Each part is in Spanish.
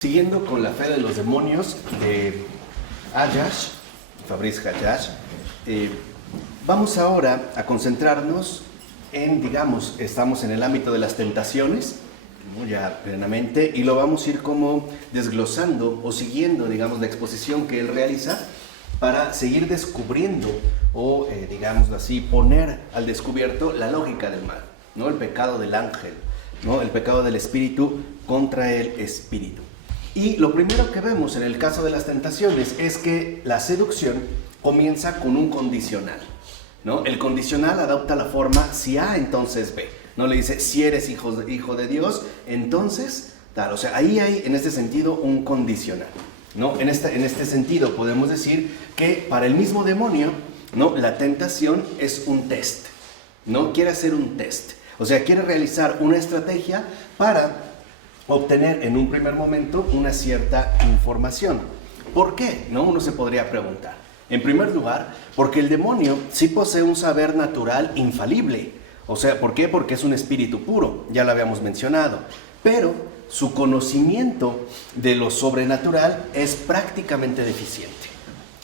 Siguiendo con la fe de los demonios de Fabrice Hayash, vamos ahora a concentrarnos en, estamos en el ámbito de las tentaciones, ¿no? Ya plenamente, y lo vamos a ir como desglosando o siguiendo, la exposición que él realiza para seguir descubriendo o, digámoslo así, poner al descubierto la lógica del mal, ¿no? El pecado del ángel, ¿no? El pecado del espíritu contra el espíritu. Y lo primero que vemos en el caso de las tentaciones es que la seducción comienza con un condicional, ¿no? El condicional adopta la forma si A, entonces B, ¿no? Le dice, si eres hijo de Dios, entonces tal. O sea, ahí hay en este sentido un condicional, ¿no? En este sentido podemos decir que para el mismo demonio, ¿no? La tentación es un test, ¿no? Quiere hacer un test, o sea, quiere realizar una estrategia para obtener en un primer momento una cierta información. ¿Por qué? ¿No? Uno se podría preguntar. En primer lugar, porque el demonio sí posee un saber natural infalible. O sea, ¿por qué? Porque es un espíritu puro, ya lo habíamos mencionado. Pero su conocimiento de lo sobrenatural es prácticamente deficiente.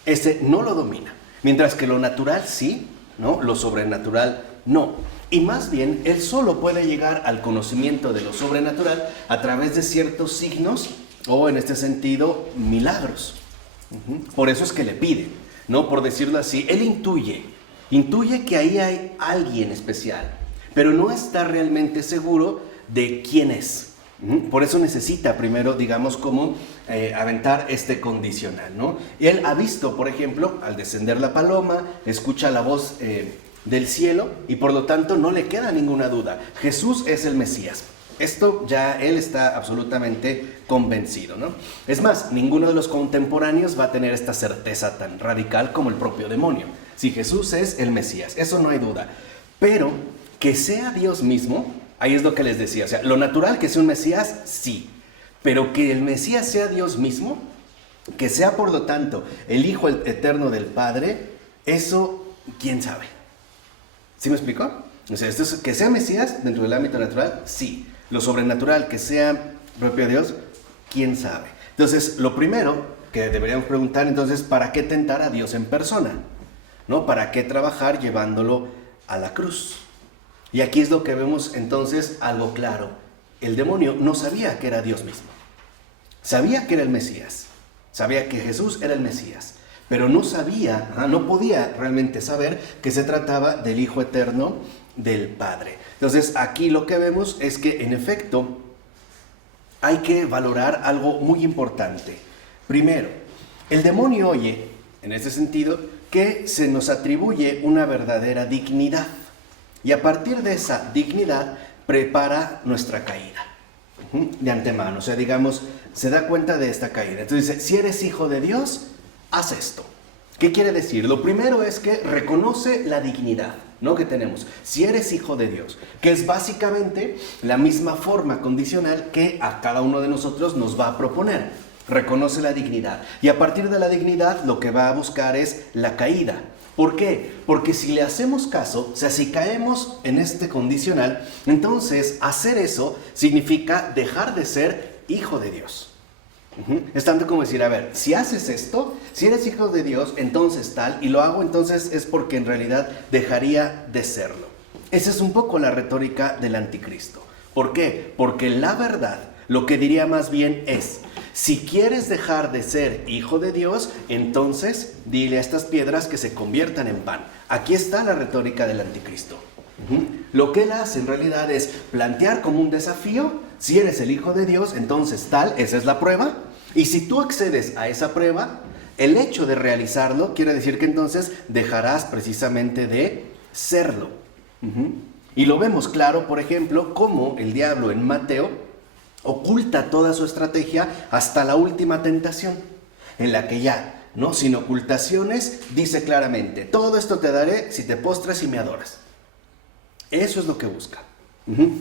Ese no lo domina. Mientras que lo natural sí, ¿no? Lo sobrenatural no. Y más bien, él solo puede llegar al conocimiento de lo sobrenatural a través de ciertos signos o, en este sentido, milagros. Por eso es que le pide, ¿no? Por decirlo así, él intuye que ahí hay alguien especial, pero no está realmente seguro de quién es. Por eso necesita primero, como aventar este condicional, ¿no? Él ha visto, por ejemplo, al descender la paloma, escucha la voz del cielo y por lo tanto no le queda ninguna duda. Jesús es el Mesías. Esto ya él está absolutamente convencido, ¿no? Es más, ninguno de los contemporáneos va a tener esta certeza tan radical como el propio demonio. Si Jesús es el Mesías, eso no hay duda. Pero que sea Dios mismo, ahí es lo que les decía. O sea, lo natural que sea un Mesías, sí. Pero que el Mesías sea Dios mismo, que sea por lo tanto el Hijo eterno del Padre, eso, ¿quién sabe? ¿Sí me explico? O sea, que sea Mesías dentro del ámbito natural, sí. Lo sobrenatural, que sea propio Dios, ¿quién sabe? Entonces, lo primero que deberíamos preguntar, entonces, ¿para qué tentar a Dios en persona? ¿No? ¿Para qué trabajar llevándolo a la cruz? Y aquí es lo que vemos entonces algo claro. El demonio no sabía que era Dios mismo. Sabía que era el Mesías. Sabía que Jesús era el Mesías. Pero no sabía, no podía realmente saber que se trataba del Hijo Eterno del Padre. Entonces aquí lo que vemos es que en efecto hay que valorar algo muy importante. Primero, el demonio oye, en ese sentido, que se nos atribuye una verdadera dignidad. Y a partir de esa dignidad prepara nuestra caída de antemano. O sea, se da cuenta de esta caída. Entonces dice, si eres hijo de Dios, haz esto. ¿Qué quiere decir? Lo primero es que reconoce la dignidad, ¿no? Que tenemos. Si eres hijo de Dios, que es básicamente la misma forma condicional que a cada uno de nosotros nos va a proponer. Reconoce la dignidad. Y a partir de la dignidad lo que va a buscar es la caída. ¿Por qué? Porque si le hacemos caso, o sea, si caemos en este condicional, entonces hacer eso significa dejar de ser hijo de Dios. Es tanto como decir, a ver, si haces esto, si eres hijo de Dios, entonces tal, y lo hago entonces es porque en realidad dejaría de serlo. Esa es un poco la retórica del anticristo. ¿Por qué? Porque la verdad, lo que diría más bien es, si quieres dejar de ser hijo de Dios, entonces dile a estas piedras que se conviertan en pan. Aquí está la retórica del anticristo. Lo que él hace en realidad es plantear como un desafío, si eres el Hijo de Dios, entonces tal, esa es la prueba, y si tú accedes a esa prueba, el hecho de realizarlo quiere decir que entonces dejarás precisamente de serlo. Y lo vemos claro, por ejemplo, cómo el diablo en Mateo oculta toda su estrategia hasta la última tentación, en la que ya, ¿no? Sin ocultaciones, dice claramente, todo esto te daré si te postras y me adoras. Eso es lo que busca.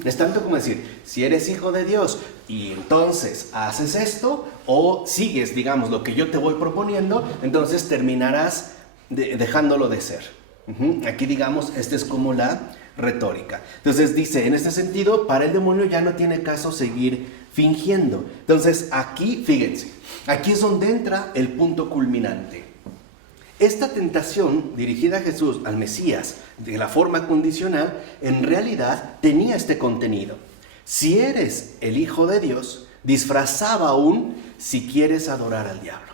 Es tanto como decir, si eres hijo de Dios y entonces haces esto o sigues, lo que yo te voy proponiendo, entonces terminarás dejándolo de ser. Aquí, esta es como la retórica. Entonces dice, en este sentido, para el demonio ya no tiene caso seguir fingiendo. Entonces aquí, fíjense, aquí es donde entra el punto culminante. Esta tentación dirigida a Jesús, al Mesías, de la forma condicional, en realidad tenía este contenido. Si eres el Hijo de Dios, disfrazaba aún si quieres adorar al diablo.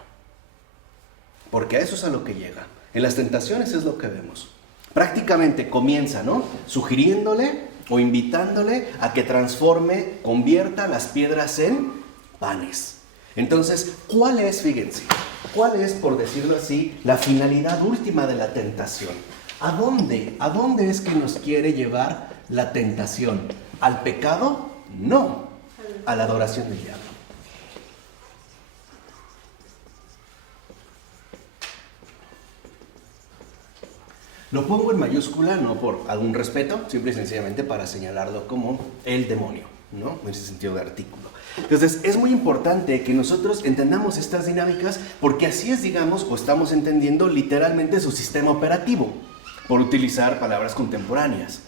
Porque a eso es a lo que llega. En las tentaciones es lo que vemos. Prácticamente comienza, ¿no?, sugiriéndole o invitándole a que transforme, convierta las piedras en panes. Entonces, fíjense, cuál es, por decirlo así, la finalidad última de la tentación? ¿A dónde es que nos quiere llevar la tentación? ¿Al pecado? No, a la adoración del diablo. Lo pongo en mayúscula, no por algún respeto, simple y sencillamente para señalarlo como el demonio, ¿no?, en ese sentido de artículo. Entonces, es muy importante que nosotros entendamos estas dinámicas, porque así es, digamos, o estamos entendiendo literalmente su sistema operativo, por utilizar palabras contemporáneas.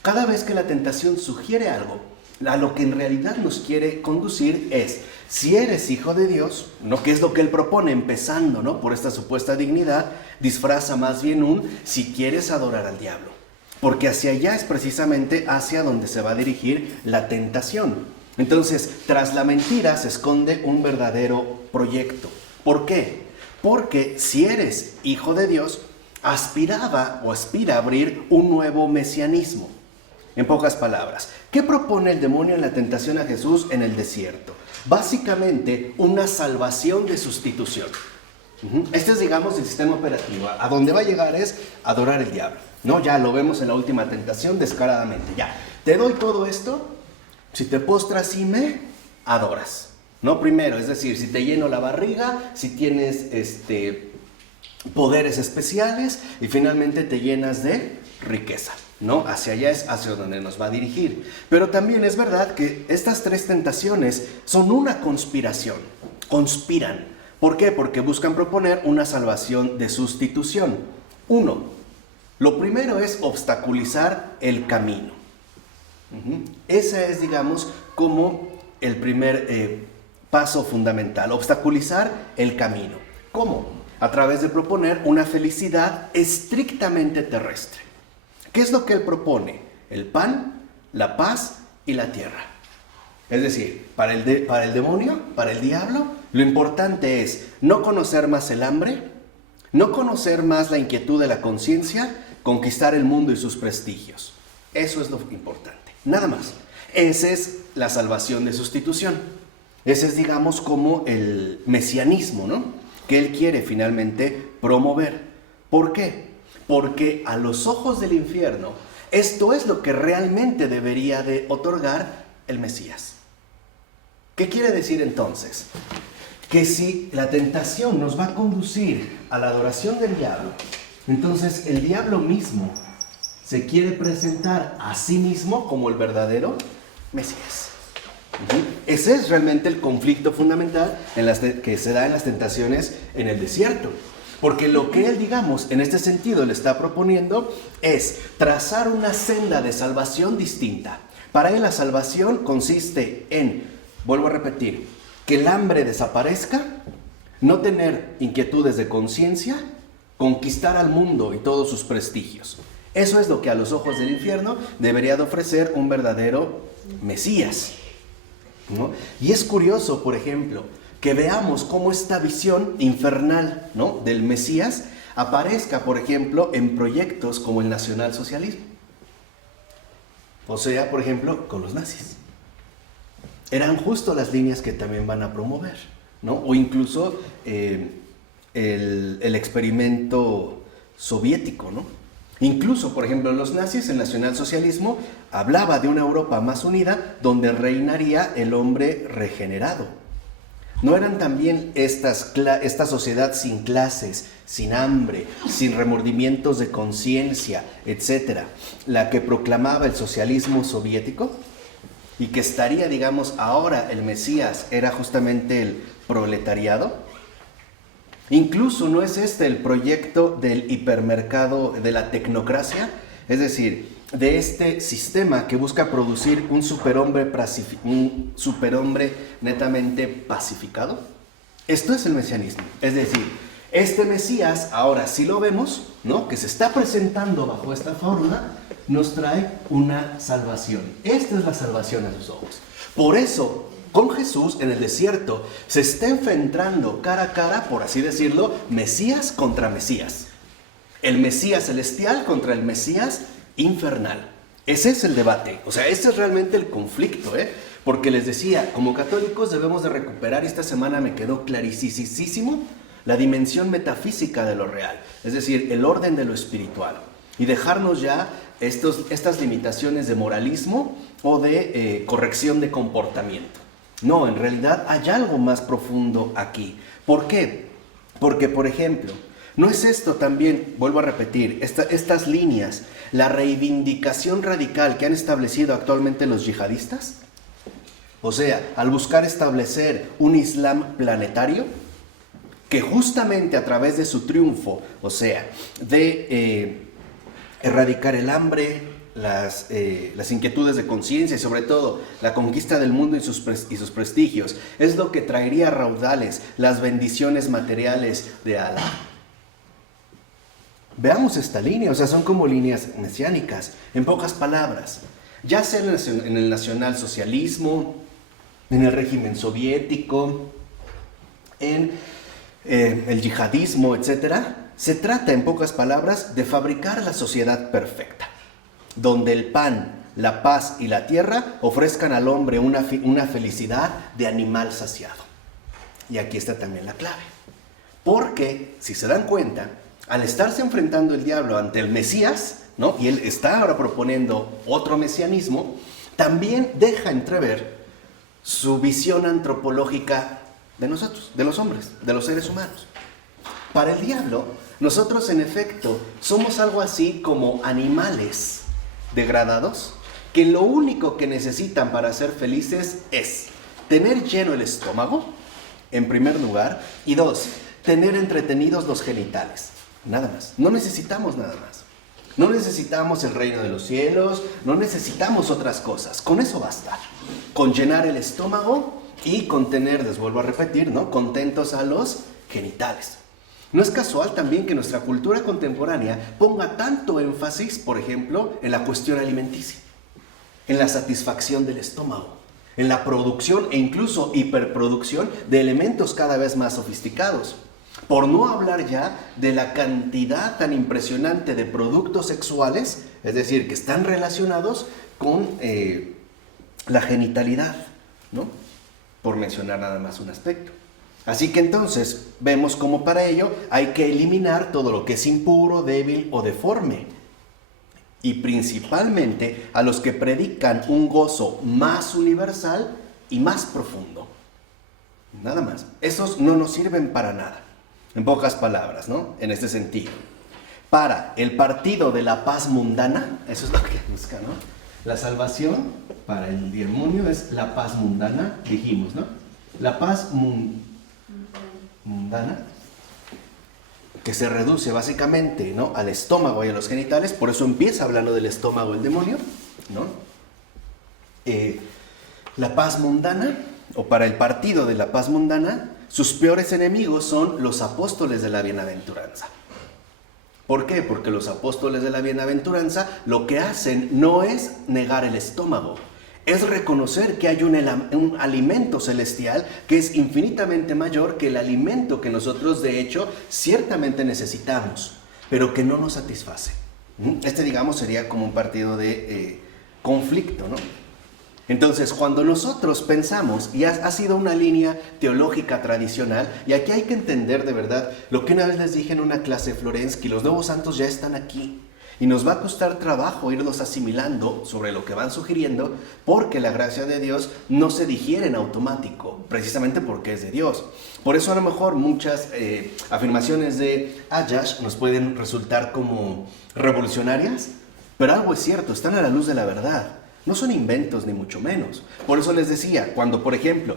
Cada vez que la tentación sugiere algo, a lo que en realidad nos quiere conducir es, si eres hijo de Dios, ¿no?, que es lo que él propone, empezando, ¿no?, por esta supuesta dignidad, disfraza más bien si quieres adorar al diablo. Porque hacia allá es precisamente hacia donde se va a dirigir la tentación. Entonces, tras la mentira se esconde un verdadero proyecto. ¿Por qué? Porque si eres hijo de Dios, aspira a abrir un nuevo mesianismo. En pocas palabras, ¿qué propone el demonio en la tentación a Jesús en el desierto? Básicamente, una salvación de sustitución. Este es, digamos, el sistema operativo. A donde va a llegar es adorar al diablo, ¿no? Ya lo vemos en la última tentación descaradamente. Ya, te doy todo esto, si te postras y me adoras, ¿no? Primero, es decir, si te lleno la barriga, si tienes poderes especiales y finalmente te llenas de riqueza, ¿no? Hacia allá es hacia donde nos va a dirigir. Pero también es verdad que estas tres tentaciones son una conspiración, conspiran. ¿Por qué? Porque buscan proponer una salvación de sustitución. Lo primero es obstaculizar el camino. Ese es, digamos, como el primer paso fundamental, obstaculizar el camino. ¿Cómo? A través de proponer una felicidad estrictamente terrestre. ¿Qué es lo que él propone? El pan, la paz y la tierra. Es decir, para el demonio, para el diablo, lo importante es no conocer más el hambre, no conocer más la inquietud de la conciencia, conquistar el mundo y sus prestigios. Eso es lo importante, nada más. Esa es la salvación de sustitución. Ese es, digamos, como el mesianismo, ¿no?, que él quiere finalmente promover. ¿Por qué? Porque a los ojos del infierno, esto es lo que realmente debería de otorgar el Mesías. ¿Qué quiere decir entonces? Que si la tentación nos va a conducir a la adoración del diablo, entonces el diablo mismo se quiere presentar a sí mismo como el verdadero Mesías. Ese es realmente el conflicto fundamental que se da en las tentaciones en el desierto. Porque lo que él, digamos, en este sentido le está proponiendo es trazar una senda de salvación distinta. Para él la salvación consiste en, vuelvo a repetir, que el hambre desaparezca, no tener inquietudes de conciencia, conquistar al mundo y todos sus prestigios. Eso es lo que a los ojos del infierno debería de ofrecer un verdadero Mesías, ¿no? Y es curioso, por ejemplo, que veamos cómo esta visión infernal, ¿no?, del Mesías aparezca, por ejemplo, en proyectos como el nacionalsocialismo. O sea, por ejemplo, con los nazis. Eran justo las líneas que también van a promover, ¿no? O incluso el experimento soviético, ¿no? Incluso, por ejemplo, los nazis, el nacionalsocialismo, hablaba de una Europa más unida donde reinaría el hombre regenerado. ¿No eran también esta sociedad sin clases, sin hambre, sin remordimientos de conciencia, etcétera, la que proclamaba el socialismo soviético? Y que estaría, digamos, ahora el Mesías era justamente el proletariado. Incluso no es este el proyecto del hipermercado, de la tecnocracia, es decir, de este sistema que busca producir un superhombre netamente pacificado. Esto es el mesianismo. Es decir, este Mesías, ahora sí lo vemos, ¿no?, que se está presentando bajo esta fórmula, nos trae una salvación. Esta es la salvación a sus ojos. Por eso, con Jesús en el desierto, se está enfrentando cara a cara, por así decirlo, Mesías contra Mesías. El Mesías celestial contra el Mesías infernal. Ese es el debate. O sea, ese es realmente el conflicto, Porque les decía, como católicos debemos de recuperar, esta semana me quedó clarísimo, la dimensión metafísica de lo real. Es decir, el orden de lo espiritual. Y dejarnos ya estas limitaciones de moralismo o de corrección de comportamiento. No, en realidad hay algo más profundo aquí. ¿Por qué? Porque, por ejemplo, ¿no es esto también, vuelvo a repetir, estas líneas, la reivindicación radical que han establecido actualmente los yihadistas? O sea, al buscar establecer un Islam planetario, que justamente a través de su triunfo, o sea, de erradicar el hambre, las inquietudes de conciencia y sobre todo la conquista del mundo y sus prestigios, es lo que traería raudales las bendiciones materiales de Alá. Veamos esta línea, o sea, son como líneas mesiánicas, en pocas palabras, ya sea en el nacionalsocialismo, en el régimen soviético, en el yihadismo, etc. Se trata, en pocas palabras, de fabricar la sociedad perfecta, donde el pan, la paz y la tierra ofrezcan al hombre una felicidad de animal saciado. Y aquí está también la clave. Porque, si se dan cuenta, al estarse enfrentando el diablo ante el Mesías, ¿no?, y él está ahora proponiendo otro mesianismo, también deja entrever su visión antropológica de nosotros, de los hombres, de los seres humanos. Para el diablo, nosotros en efecto somos algo así como animales degradados que lo único que necesitan para ser felices es tener lleno el estómago, en primer lugar, y dos, tener entretenidos los genitales. Nada más. No necesitamos nada más. No necesitamos el reino de los cielos, no necesitamos otras cosas. Con eso basta. Con llenar el estómago y con tener, les vuelvo a repetir, ¿no?, contentos a los genitales. No es casual también que nuestra cultura contemporánea ponga tanto énfasis, por ejemplo, en la cuestión alimenticia, en la satisfacción del estómago, en la producción e incluso hiperproducción de elementos cada vez más sofisticados. Por no hablar ya de la cantidad tan impresionante de productos sexuales, es decir, que están relacionados con la genitalidad, ¿no?, por mencionar nada más un aspecto. Así que entonces vemos cómo para ello hay que eliminar todo lo que es impuro, débil o deforme. Y principalmente a los que predican un gozo más universal y más profundo. Nada más. Esos no nos sirven para nada. En pocas palabras, ¿no?, en este sentido. Para el partido de la paz mundana, eso es lo que busca, ¿no? La salvación para el demonio es la paz mundana, dijimos, ¿no? La paz mundana, que se reduce básicamente, ¿no?, al estómago y a los genitales. Por eso empieza hablando del estómago el demonio, ¿no? La paz mundana, o para el partido de la paz mundana, sus peores enemigos son los apóstoles de la bienaventuranza. ¿Por qué? Porque los apóstoles de la bienaventuranza lo que hacen no es negar el estómago, es reconocer que hay un alimento celestial que es infinitamente mayor que el alimento que nosotros de hecho ciertamente necesitamos, pero que no nos satisface. Digamos, sería como un partido de conflicto, ¿no? Entonces, cuando nosotros pensamos, y ha sido una línea teológica tradicional, y aquí hay que entender de verdad lo que una vez les dije en una clase de Florensky, los nuevos santos ya están aquí, y nos va a costar trabajo irlos asimilando sobre lo que van sugiriendo, porque la gracia de Dios no se digiere en automático, precisamente porque es de Dios. Por eso a lo mejor muchas afirmaciones de Ayash nos pueden resultar como revolucionarias, pero algo es cierto, están a la luz de la verdad. No son inventos ni mucho menos. Por eso les decía, cuando por ejemplo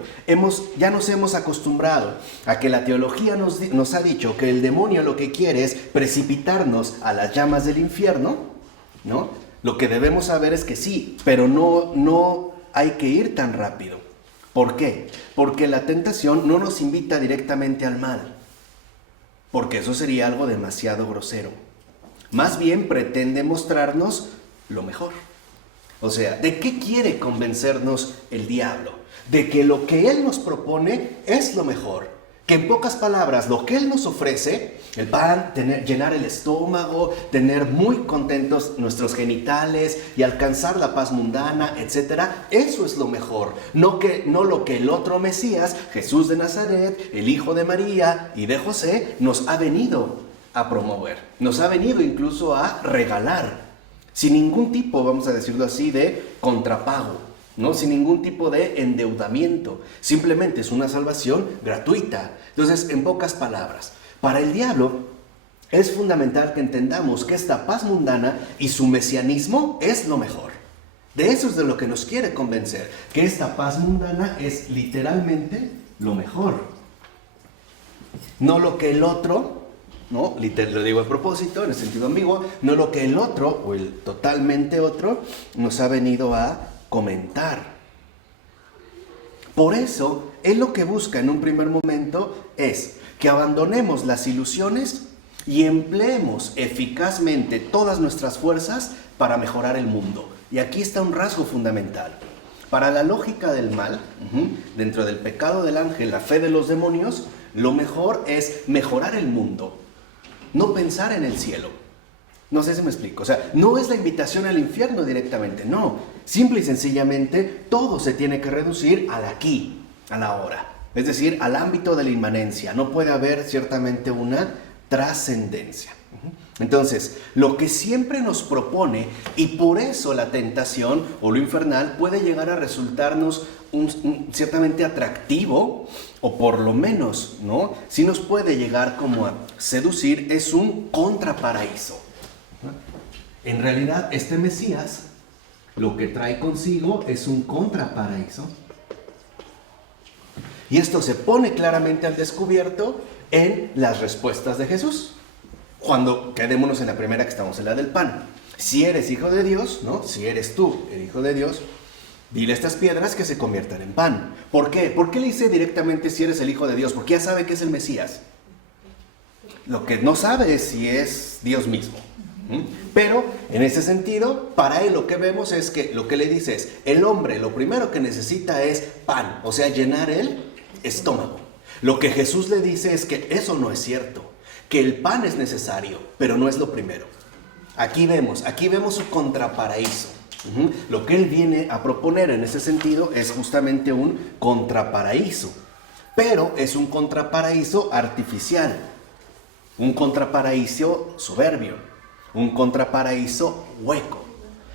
ya nos hemos acostumbrado a que la teología nos ha dicho que el demonio lo que quiere es precipitarnos a las llamas del infierno, ¿no?, Lo que debemos saber es que sí, pero no hay que ir tan rápido. ¿Por qué? Porque la tentación no nos invita directamente al mal, porque eso sería algo demasiado grosero. Más bien pretende mostrarnos lo mejor. O sea, ¿de qué quiere convencernos el diablo? De que lo que él nos propone es lo mejor. Que en pocas palabras, lo que él nos ofrece, el pan, llenar el estómago, tener muy contentos nuestros genitales y alcanzar la paz mundana, etc. Eso es lo mejor. No lo que el otro Mesías, Jesús de Nazaret, el hijo de María y de José, nos ha venido a promover. Nos ha venido incluso a regalar. Sin ningún tipo, vamos a decirlo así, de contrapago, ¿no? Sin ningún tipo de endeudamiento. Simplemente es una salvación gratuita. Entonces, en pocas palabras, para el diablo es fundamental que entendamos que esta paz mundana y su mesianismo es lo mejor. De eso es de lo que nos quiere convencer, que esta paz mundana es literalmente lo mejor. No lo que el otro, ¿no? Lo digo a propósito, en el sentido ambiguo, no lo que el otro o el totalmente otro nos ha venido a comentar. Por eso, él lo que busca en un primer momento es que abandonemos las ilusiones y empleemos eficazmente todas nuestras fuerzas para mejorar el mundo. Y aquí está un rasgo fundamental. Para la lógica del mal, dentro del pecado del ángel, la fe de los demonios, lo mejor es mejorar el mundo, no pensar en el cielo. No sé si me explico. O sea, no es la invitación al infierno directamente, no. Simple y sencillamente, todo se tiene que reducir al aquí, a la ahora. Es decir, al ámbito de la inmanencia. No puede haber ciertamente una trascendencia. Entonces, lo que siempre nos propone, y por eso la tentación o lo infernal puede llegar a resultarnos ciertamente atractivo, o por lo menos, ¿no? Si nos puede llegar como a seducir, es un contraparaíso. En realidad, este Mesías lo que trae consigo es un contraparaíso. Y esto se pone claramente al descubierto en las respuestas de Jesús. Cuando quedémonos en la primera que estamos, en la del pan. Si eres hijo de Dios, ¿no? Si eres tú el hijo de Dios, dile a estas piedras que se conviertan en pan. ¿Por qué? ¿Por qué le dice directamente si eres el hijo de Dios? Porque ya sabe que es el Mesías. Lo que no sabe es si es Dios mismo. Pero en ese sentido, para él lo que vemos es que lo que le dice es, el hombre lo primero que necesita es pan, o sea, llenar el estómago. Lo que Jesús le dice es que eso no es cierto, que el pan es necesario, pero no es lo primero. Aquí vemos su contraparaíso. Lo que él viene a proponer en ese sentido es justamente un contraparaíso, pero es un contraparaíso artificial, un contraparaíso soberbio, un contraparaíso hueco.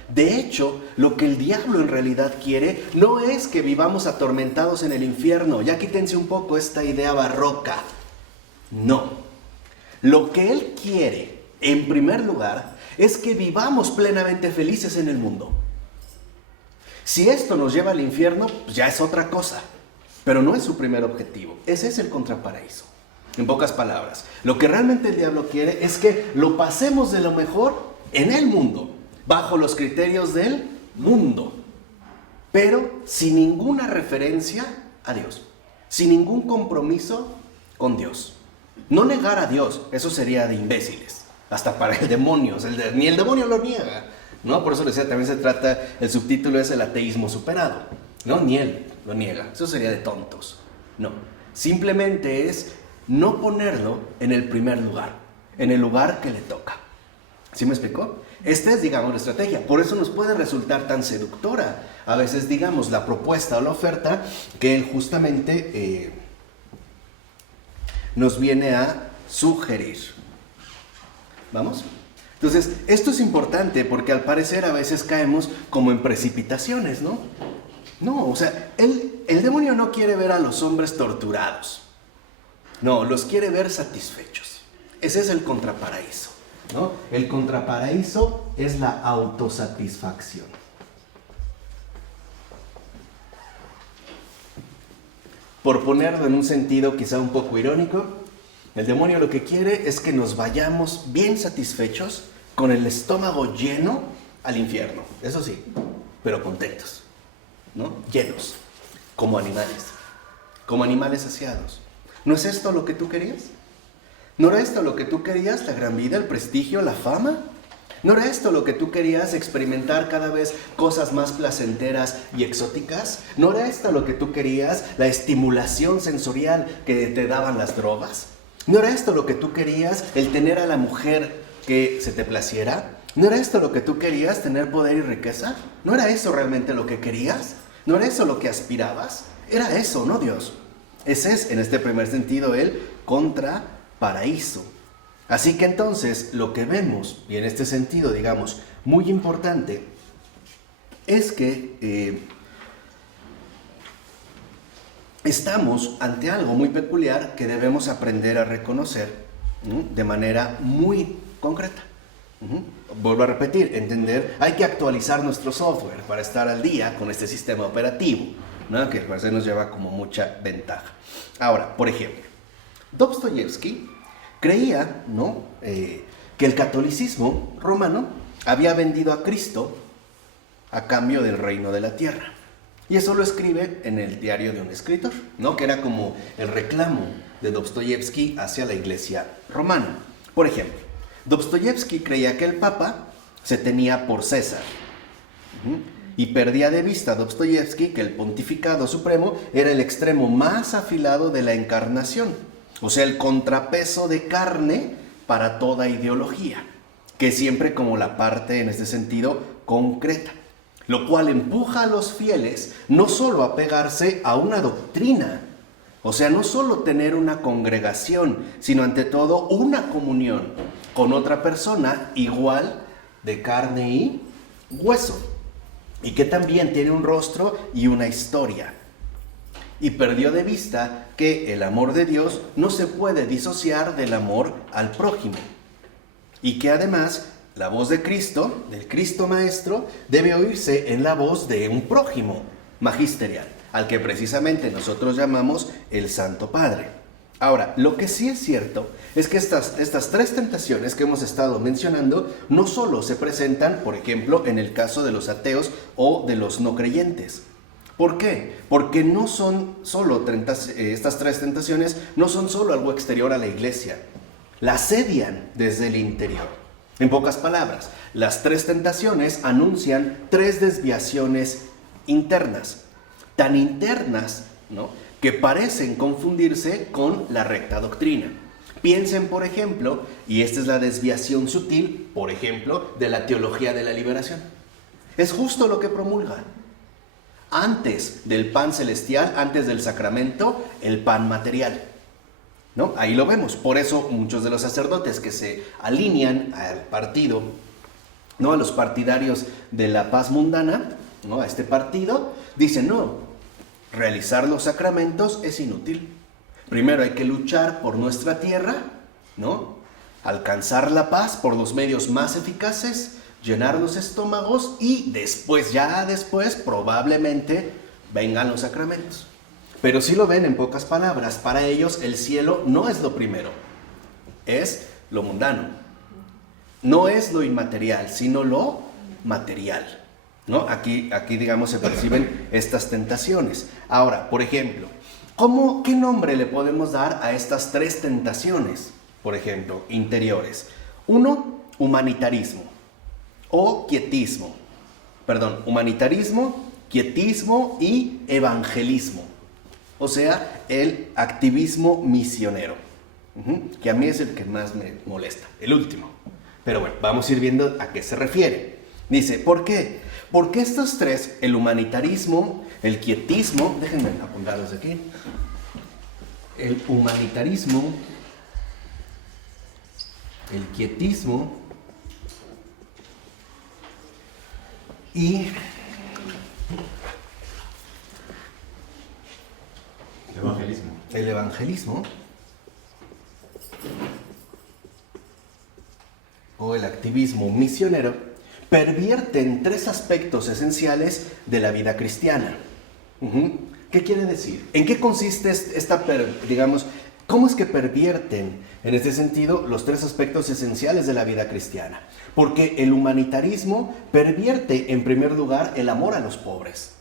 De hecho, lo que el diablo en realidad quiere no es que vivamos atormentados en el infierno. Ya quítense un poco esta idea barroca. No. Lo que él quiere, en primer lugar, es que vivamos plenamente felices en el mundo. Si esto nos lleva al infierno, pues ya es otra cosa. Pero no es su primer objetivo. Ese es el contraparaíso. En pocas palabras, lo que realmente el diablo quiere es que lo pasemos de lo mejor en el mundo, bajo los criterios del mundo, pero sin ninguna referencia a Dios, sin ningún compromiso con Dios. No negar a Dios, eso sería de imbéciles, hasta para el demonio, ni el demonio lo niega, ¿no? Por eso les decía, también se trata, el subtítulo es el ateísmo superado, ¿no? Ni él lo niega, eso sería de tontos, no. Simplemente es no ponerlo en el primer lugar, en el lugar que le toca. ¿Sí me explicó? Esta es, digamos, la estrategia. Por eso nos puede resultar tan seductora a veces, digamos, la propuesta o la oferta que él justamente nos viene a sugerir. ¿Vamos? Entonces, esto es importante porque al parecer a veces caemos como en precipitaciones, ¿no? No, o sea, el demonio no quiere ver a los hombres torturados. No, los quiere ver satisfechos. Ese es el contraparaíso, ¿no? El contraparaíso es la autosatisfacción. Por ponerlo en un sentido quizá un poco irónico, el demonio lo que quiere es que nos vayamos bien satisfechos, con el estómago lleno al infierno, eso sí, pero contentos, ¿no? Llenos, como animales saciados. ¿No es esto lo que tú querías? ¿No era esto lo que tú querías? ¿La gran vida, el prestigio, la fama? ¿No era esto lo que tú querías? ¿Experimentar cada vez cosas más placenteras y exóticas? ¿No era esto lo que tú querías? ¿La estimulación sensorial que te daban las drogas? ¿No era esto lo que tú querías? ¿El tener a la mujer que se te placiera? ¿No era esto lo que tú querías? ¿Tener poder y riqueza? ¿No era eso realmente lo que querías? ¿No era eso lo que aspirabas? Era eso, ¿no, Dios? Ese es, en este primer sentido, el contraparaíso. Así que entonces, lo que vemos, y en este sentido, digamos, muy importante, es que estamos ante algo muy peculiar que debemos aprender a reconocer de manera muy concreta. Vuelvo a repetir, entender, hay que actualizar nuestro software para estar al día con este sistema operativo, ¿no? Que parece nos lleva como mucha ventaja. Ahora, por ejemplo, Dostoyevsky creía, ¿no? Que el catolicismo romano había vendido a Cristo a cambio del reino de la tierra. Y eso lo escribe en el diario de un escritor, ¿no? Que era como el reclamo de Dostoyevsky hacia la iglesia romana. Por ejemplo, Dostoyevsky creía que el Papa se tenía por César. Y perdía de vista Dostoyevsky que el pontificado supremo era el extremo más afilado de la encarnación. O sea, el contrapeso de carne para toda ideología, que es siempre como la parte, en este sentido, concreta. Lo cual empuja a los fieles no solo a pegarse a una doctrina, o sea, no solo tener una congregación, sino ante todo una comunión con otra persona igual de carne y hueso, y que también tiene un rostro y una historia. Y perdió de vista que el amor de Dios no se puede disociar del amor al prójimo, y que además la voz de Cristo, del Cristo Maestro, debe oírse en la voz de un prójimo magisterial, al que precisamente nosotros llamamos el Santo Padre. Ahora, lo que sí es cierto es que estas tres tentaciones que hemos estado mencionando no solo se presentan, por ejemplo, en el caso de los ateos o de los no creyentes. ¿Por qué? Porque no son solo estas tres tentaciones, no son solo algo exterior a la iglesia, la asedian desde el interior. En pocas palabras, las tres tentaciones anuncian tres desviaciones internas, tan internas, ¿no?, que parecen confundirse con la recta doctrina. Piensen, por ejemplo, y esta es la desviación sutil, por ejemplo, de la teología de la liberación. Es justo lo que promulga. Antes del pan celestial, antes del sacramento, el pan material, ¿no? Ahí lo vemos. Por eso muchos de los sacerdotes que se alinean al partido, ¿no?, a los partidarios de la paz mundana, ¿no?, a este partido, dicen, no, realizar los sacramentos es inútil. Primero hay que luchar por nuestra tierra, ¿no?, alcanzar la paz por los medios más eficaces, llenar los estómagos y después, probablemente vengan los sacramentos. Pero si lo ven, en pocas palabras, para ellos el cielo no es lo primero, es lo mundano. No es lo inmaterial, sino lo material, ¿no? Aquí digamos, se perciben estas tentaciones. Ahora, por ejemplo, ¿qué nombre le podemos dar a estas tres tentaciones, por ejemplo, interiores? Uno, humanitarismo o quietismo. Humanitarismo, quietismo y evangelismo. O sea, el activismo misionero, que a mí es el que más me molesta, el último. Pero bueno, vamos a ir viendo a qué se refiere. Dice, ¿por qué? Porque estos tres, el humanitarismo, el quietismo, déjenme apuntarlos aquí. El humanitarismo, el quietismo y el evangelismo o el activismo misionero pervierten tres aspectos esenciales de la vida cristiana. ¿Qué quiere decir? ¿En qué consiste ¿Cómo es que pervierten, en este sentido, los tres aspectos esenciales de la vida cristiana? Porque el humanitarismo pervierte, en primer lugar, el amor a los pobres,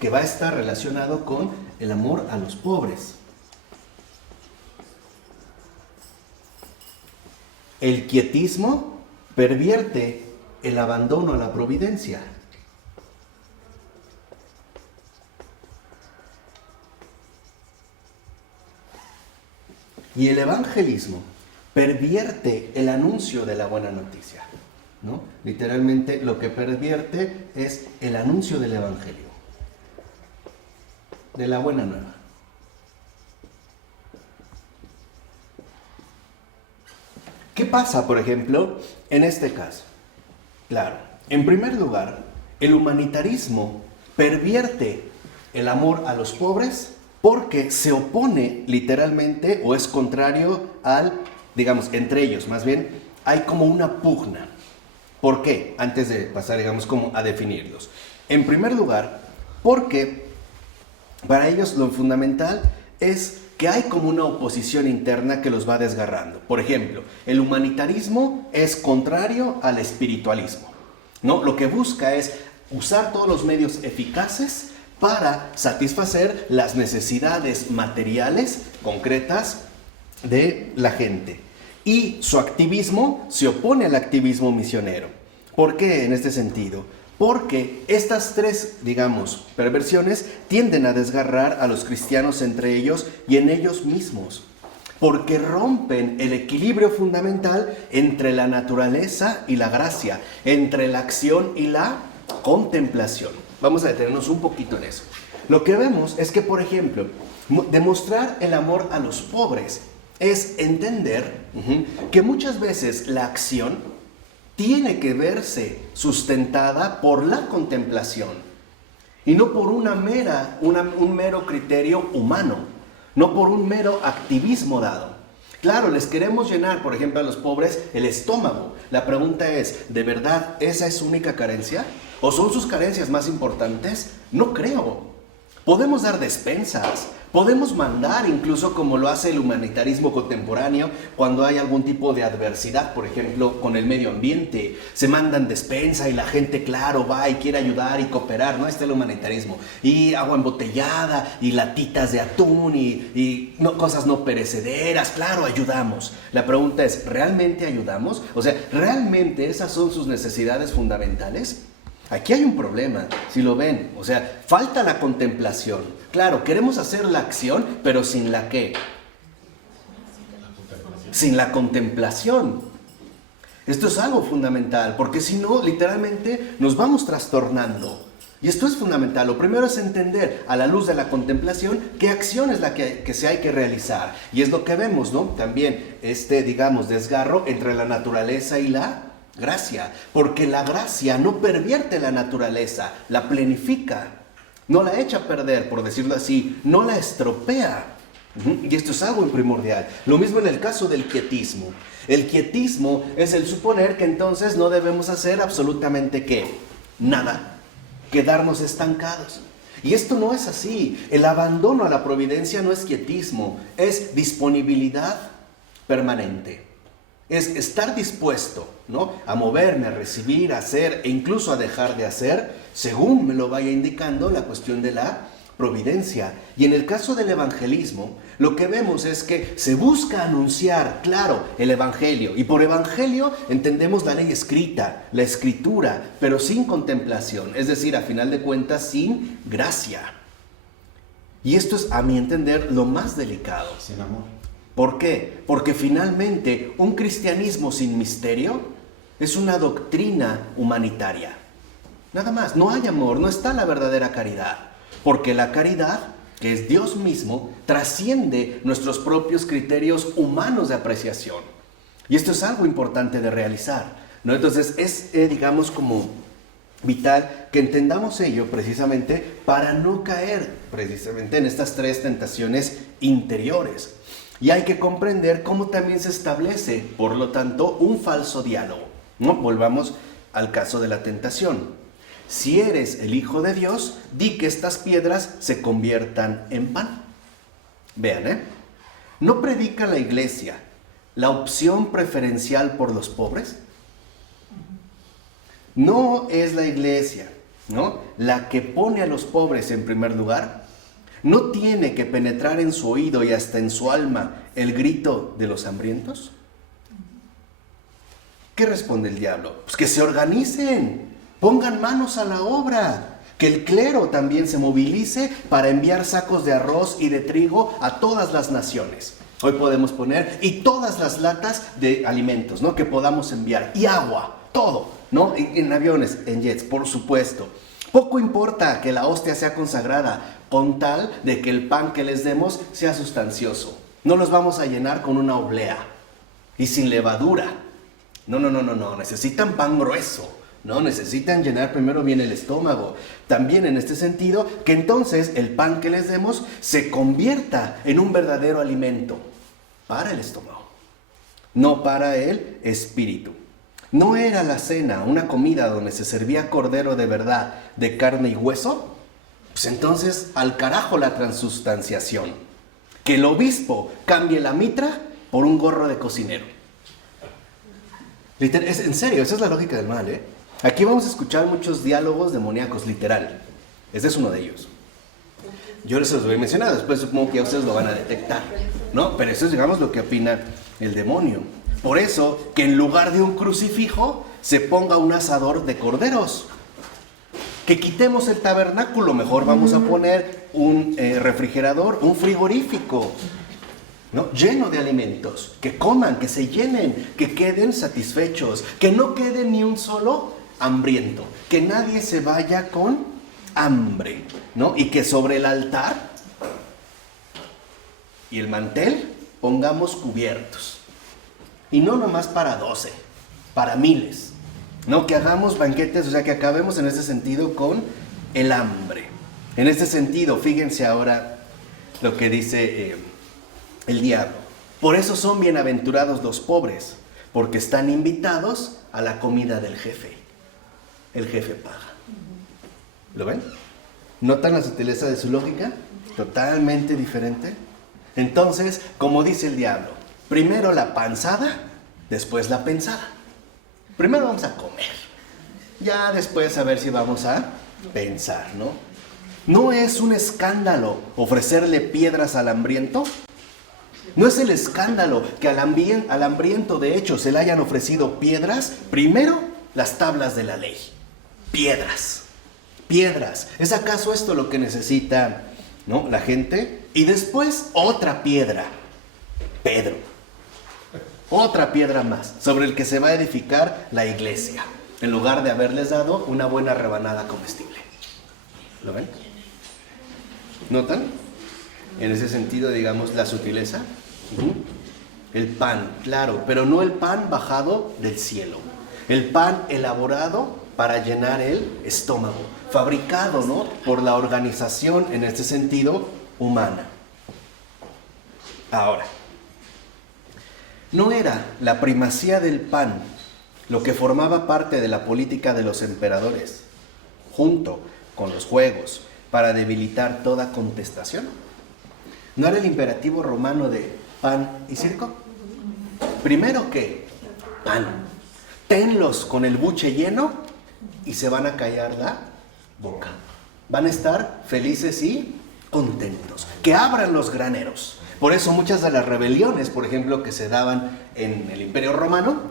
que va a estar relacionado con el amor a los pobres. El quietismo pervierte el abandono a la providencia. Y el evangelismo pervierte el anuncio de la buena noticia, ¿no? Literalmente lo que pervierte es el anuncio del evangelio, de la buena nueva. ¿Qué pasa, por ejemplo, en este caso? Claro, en primer lugar, el humanitarismo pervierte el amor a los pobres porque se opone literalmente o es contrario al, digamos, entre ellos, más bien, hay como una pugna. ¿Por qué? Antes de pasar, digamos, como a definirlos. En primer lugar, porque para ellos lo fundamental es que hay como una oposición interna que los va desgarrando. Por ejemplo, el humanitarismo es contrario al espiritualismo, ¿no? Lo que busca es usar todos los medios eficaces para satisfacer las necesidades materiales concretas de la gente. Y su activismo se opone al activismo misionero. ¿Por qué en este sentido? Porque estas tres, digamos, perversiones tienden a desgarrar a los cristianos entre ellos y en ellos mismos. Porque rompen el equilibrio fundamental entre la naturaleza y la gracia, entre la acción y la contemplación. Vamos a detenernos un poquito en eso. Lo que vemos es que, por ejemplo, demostrar el amor a los pobres es entender que muchas veces la acción tiene que verse sustentada por la contemplación y no por un mero criterio humano, no por un mero activismo dado. Claro, les queremos llenar, por ejemplo, a los pobres el estómago. La pregunta es, ¿de verdad esa es su única carencia? ¿O son sus carencias más importantes? No creo. Podemos dar despensas, podemos mandar, incluso como lo hace el humanitarismo contemporáneo, cuando hay algún tipo de adversidad, por ejemplo, con el medio ambiente, se mandan despensa y la gente, claro, va y quiere ayudar y cooperar, ¿no? Este es el humanitarismo. Y agua embotellada, y latitas de atún, y no, cosas no perecederas, claro, ayudamos. La pregunta es, ¿realmente ayudamos? O sea, ¿realmente esas son sus necesidades fundamentales? Aquí hay un problema, si lo ven, o sea, falta la contemplación. Claro, queremos hacer la acción, pero ¿sin la qué? Sin la contemplación. Esto es algo fundamental, porque si no, literalmente nos vamos trastornando. Y esto es fundamental. Lo primero es entender, a la luz de la contemplación, qué acción es la que se hay que realizar. Y es lo que vemos, ¿no? También digamos, desgarro entre la naturaleza y la gracia, porque la gracia no pervierte la naturaleza, la plenifica, no la echa a perder, por decirlo así, no la estropea. Y esto es algo primordial. Lo mismo en el caso del quietismo. El quietismo es el suponer que entonces no debemos hacer absolutamente ¿qué? Nada, quedarnos estancados. Y esto no es así. El abandono a la providencia no es quietismo, es disponibilidad permanente. Es estar dispuesto, ¿no?, a moverme, a recibir, a hacer e incluso a dejar de hacer, según me lo vaya indicando la cuestión de la providencia. Y en el caso del evangelismo, lo que vemos es que se busca anunciar, claro, el evangelio. Y por evangelio entendemos la ley escrita, la escritura, pero sin contemplación. Es decir, a final de cuentas, sin gracia. Y esto es, a mi entender, lo más delicado. Sin amor. ¿Por qué? Porque finalmente un cristianismo sin misterio es una doctrina humanitaria. Nada más, no hay amor, no está la verdadera caridad. Porque la caridad, que es Dios mismo, trasciende nuestros propios criterios humanos de apreciación. Y esto es algo importante de realizar, ¿no? Entonces es, digamos, como vital que entendamos ello precisamente para no caer precisamente en estas tres tentaciones interiores. Y hay que comprender cómo también se establece, por lo tanto, un falso diálogo, ¿no? Volvamos al caso de la tentación. Si eres el Hijo de Dios, di que estas piedras se conviertan en pan. Vean, ¿No predica la iglesia la opción preferencial por los pobres? ¿No es la iglesia, ¿no?, la que pone a los pobres en primer lugar? ¿No tiene que penetrar en su oído y hasta en su alma el grito de los hambrientos? ¿Qué responde el diablo? Pues que se organicen, pongan manos a la obra, que el clero también se movilice para enviar sacos de arroz y de trigo a todas las naciones. Hoy podemos poner, y todas las latas de alimentos, ¿no?, que podamos enviar, y agua, todo, ¿no?, en aviones, en jets, por supuesto. Poco importa que la hostia sea consagrada, con tal de que el pan que les demos sea sustancioso. No los vamos a llenar con una oblea y sin levadura. No, necesitan pan grueso, ¿no? Necesitan llenar primero bien el estómago. También en este sentido, que entonces el pan que les demos se convierta en un verdadero alimento para el estómago, no para el espíritu. ¿No era la cena una comida donde se servía cordero de verdad, de carne y hueso? Pues entonces, al carajo la transustanciación. Que el obispo cambie la mitra por un gorro de cocinero. En serio, esa es la lógica del mal, ¿eh? Aquí vamos a escuchar muchos diálogos demoníacos, literal. Este es uno de ellos. Yo les los voy a mencionar, después supongo que ya ustedes lo van a detectar, ¿no? Pero eso es, digamos, lo que opina el demonio. Por eso, que en lugar de un crucifijo, se ponga un asador de corderos. Que quitemos el tabernáculo, mejor vamos a poner un refrigerador, un frigorífico, ¿no?, lleno de alimentos, que coman, que se llenen, que queden satisfechos, que no quede ni un solo hambriento, que nadie se vaya con hambre, ¿no? Y que sobre el altar y el mantel pongamos cubiertos. Y no nomás para 12, para miles, ¿no? Que hagamos banquetes, o sea, que acabemos en este sentido con el hambre. En este sentido, fíjense ahora lo que dice el diablo. Por eso son bienaventurados los pobres, porque están invitados a la comida del jefe. El jefe paga. ¿Lo ven? ¿Notan la sutileza de su lógica? Totalmente diferente. Entonces, como dice el diablo, primero la panzada, después la pensada. Primero vamos a comer, ya después a ver si vamos a pensar, ¿no? ¿No es un escándalo ofrecerle piedras al hambriento? ¿No es el escándalo que al hambriento de hecho se le hayan ofrecido piedras? Primero, las tablas de la ley. Piedras. ¿Es acaso esto lo que necesita, ¿no?, la gente? Y después, otra piedra. Pedro. Otra piedra más, sobre el que se va a edificar la iglesia, en lugar de haberles dado una buena rebanada comestible. ¿Lo ven? ¿Notan? En ese sentido, digamos, la sutileza. El pan, claro, pero no el pan bajado del cielo. El pan elaborado para llenar el estómago, fabricado, ¿no?, por la organización, en este sentido, humana. Ahora, ¿no era la primacía del pan lo que formaba parte de la política de los emperadores, junto con los juegos, para debilitar toda contestación? ¿No era el imperativo romano de pan y circo? Primero, ¿qué? Pan. Tenlos con el buche lleno y se van a callar la boca. Van a estar felices y contentos. Que abran los graneros. Por eso muchas de las rebeliones, por ejemplo, que se daban en el Imperio Romano,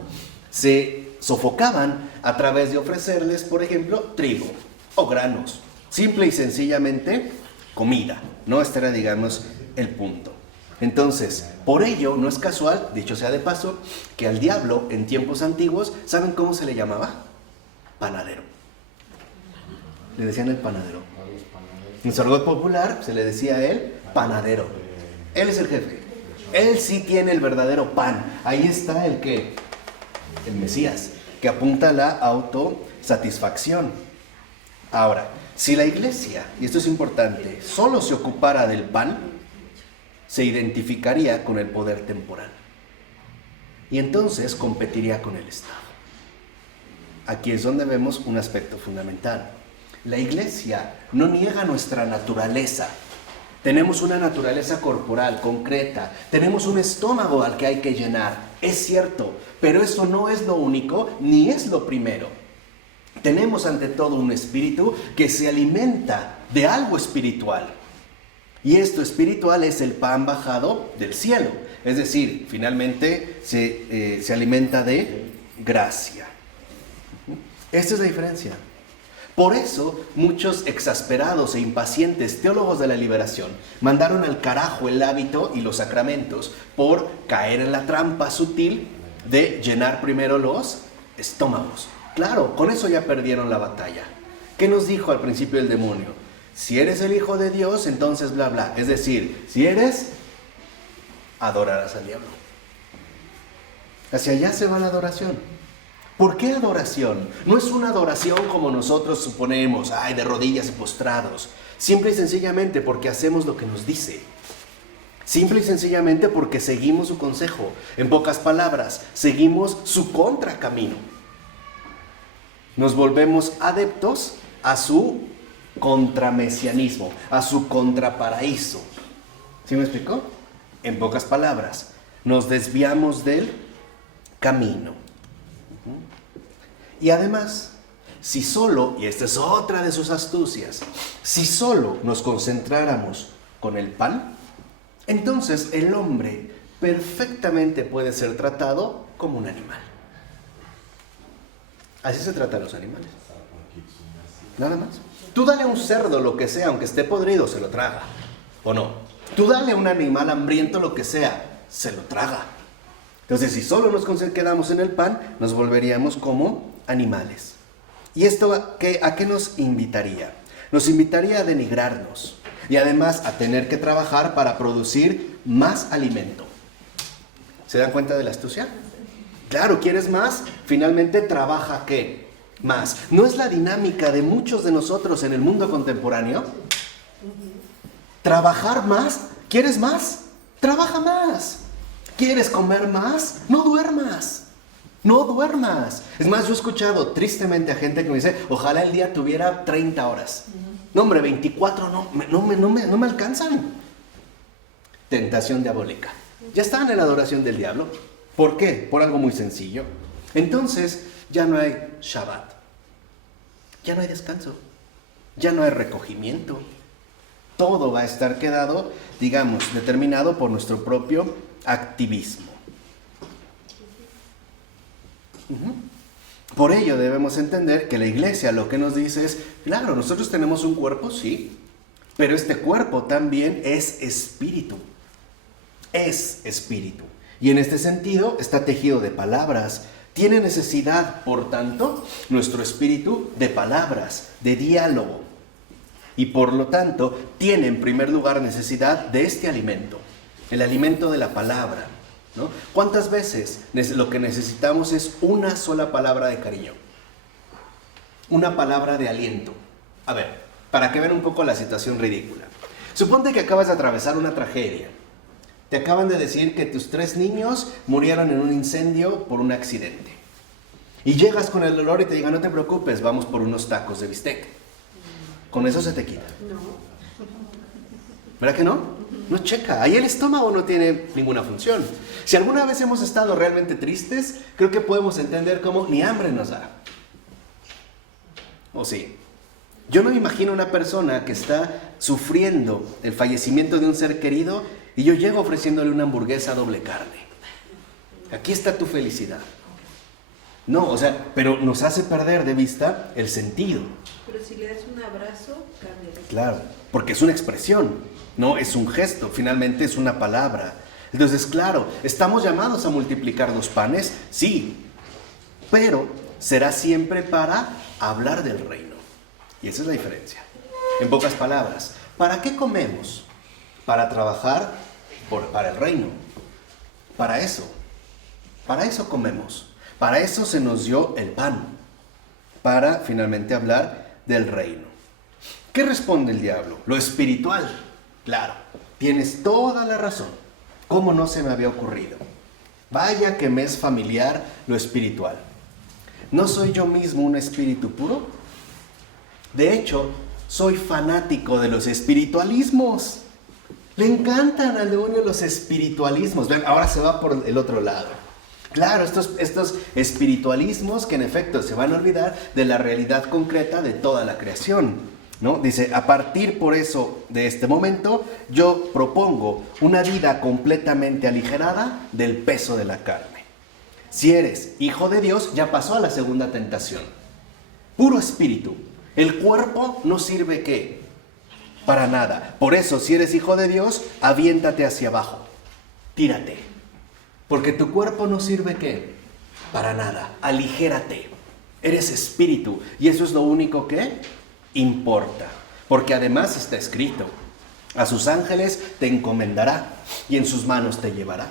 se sofocaban a través de ofrecerles, por ejemplo, trigo o granos. Simple y sencillamente comida, ¿no? Este era, digamos, el punto. Entonces, por ello, no es casual, dicho sea de paso, que al diablo en tiempos antiguos, ¿saben cómo se le llamaba? Panadero. Le decían el panadero. En su argot popular se le decía a él panadero. Él es el jefe. Él sí tiene el verdadero pan. Ahí está el que, el Mesías, que apunta a la autosatisfacción. Ahora, si la iglesia, y esto es importante, solo se ocupara del pan, se identificaría con el poder temporal. Y entonces competiría con el Estado. Aquí es donde vemos un aspecto fundamental. La iglesia no niega nuestra naturaleza, Tenemos una naturaleza corporal, concreta. Tenemos un estómago al que hay que llenar. Es cierto, pero eso no es lo único ni es lo primero. Tenemos ante todo un espíritu que se alimenta de algo espiritual. Y esto espiritual es el pan bajado del cielo. Es decir, finalmente se alimenta de gracia. Esta es la diferencia. Por eso, muchos exasperados e impacientes teólogos de la liberación mandaron al carajo el hábito y los sacramentos por caer en la trampa sutil de llenar primero los estómagos. Claro, con eso ya perdieron la batalla. ¿Qué nos dijo al principio el demonio? Si eres el Hijo de Dios, entonces bla bla. Es decir, si eres, adorarás al diablo. Hacia allá se va la adoración. ¿Por qué adoración? No es una adoración como nosotros suponemos, de rodillas y postrados. Simple y sencillamente porque hacemos lo que nos dice. Simple y sencillamente porque seguimos su consejo. En pocas palabras, seguimos su contracamino. Nos volvemos adeptos a su contramesianismo, a su contraparaíso. ¿Sí me explicó? En pocas palabras, nos desviamos del camino. Y además, si solo, y esta es otra de sus astucias, si solo nos concentráramos con el pan, entonces el hombre perfectamente puede ser tratado como un animal. Así se tratan los animales. Nada más. Tú dale a un cerdo lo que sea, aunque esté podrido, se lo traga. ¿O no? Tú dale a un animal hambriento lo que sea, se lo traga. Entonces, si solo nos quedamos en el pan, nos volveríamos como animales. ¿Y esto a qué nos invitaría? Nos invitaría a denigrarnos y además a tener que trabajar para producir más alimento. ¿Se dan cuenta de la astucia? Claro, ¿quieres más? Finalmente trabaja ¿qué? Más. ¿No es la dinámica de muchos de nosotros en el mundo contemporáneo? ¿Trabajar más? ¿Quieres más? Trabaja más. ¿Quieres comer más? No duermas. No duermas. Es más, yo he escuchado tristemente a gente que me dice, ojalá el día tuviera 30 horas. No, hombre, 24 no me alcanzan. Tentación diabólica. Ya están en la adoración del diablo. ¿Por qué? Por algo muy sencillo. Entonces, ya no hay Shabbat. Ya no hay descanso. Ya no hay recogimiento. Todo va a estar quedado, digamos, determinado por nuestro propio activismo. Por ello debemos entender que la iglesia lo que nos dice es, claro, nosotros tenemos un cuerpo, sí, pero este cuerpo también es espíritu. Es espíritu. Y en este sentido está tejido de palabras. Tiene necesidad, por tanto, nuestro espíritu de palabras, de diálogo. Y por lo tanto, tiene en primer lugar necesidad de este alimento, el alimento de la palabra. ¿No? ¿Cuántas veces lo que necesitamos es una sola palabra de cariño? Una palabra de aliento. A ver, para que vean un poco la situación ridícula. Suponte que acabas de atravesar una tragedia. Te acaban de decir que tus 3 niños murieron en un incendio por un accidente. Y llegas con el dolor y te digan, no te preocupes, vamos por unos tacos de bistec. Con eso se te quita. No. ¿Verdad que no? No checa, ahí el estómago no tiene ninguna función. Si alguna vez hemos estado realmente tristes, creo que podemos entender cómo ni hambre nos da. ¿O sí? Yo no me imagino una persona que está sufriendo el fallecimiento de un ser querido y yo llego ofreciéndole una hamburguesa doble carne. Aquí está tu felicidad. No, pero nos hace perder de vista el sentido. Pero si le das un abrazo, cambia. Claro, porque es una expresión. No, es un gesto, finalmente es una palabra. Entonces, claro, ¿estamos llamados a multiplicar los panes? Sí, pero será siempre para hablar del reino. Y esa es la diferencia. En pocas palabras, ¿para qué comemos? Para trabajar para el reino. Para eso comemos. Para eso se nos dio el pan. Para finalmente hablar del reino. ¿Qué responde el diablo? Lo espiritual. Claro, tienes toda la razón. ¿Cómo no se me había ocurrido? Vaya que me es familiar lo espiritual. ¿No soy yo mismo un espíritu puro? De hecho, soy fanático de los espiritualismos. Le encantan al demonio los espiritualismos. Vean, ahora se va por el otro lado. Claro, estos espiritualismos que en efecto se van a olvidar de la realidad concreta de toda la creación, ¿no? Dice, a partir por eso de este momento, yo propongo una vida completamente aligerada del peso de la carne. Si eres hijo de Dios, ya pasó a la segunda tentación. Puro espíritu. El cuerpo no sirve ¿qué? Para nada. Por eso, si eres hijo de Dios, aviéntate hacia abajo. Tírate. Porque tu cuerpo no sirve ¿qué? Para nada. Aligérate. Eres espíritu. Y eso es lo único que importa. Porque además está escrito: a sus ángeles te encomendará y en sus manos te llevará.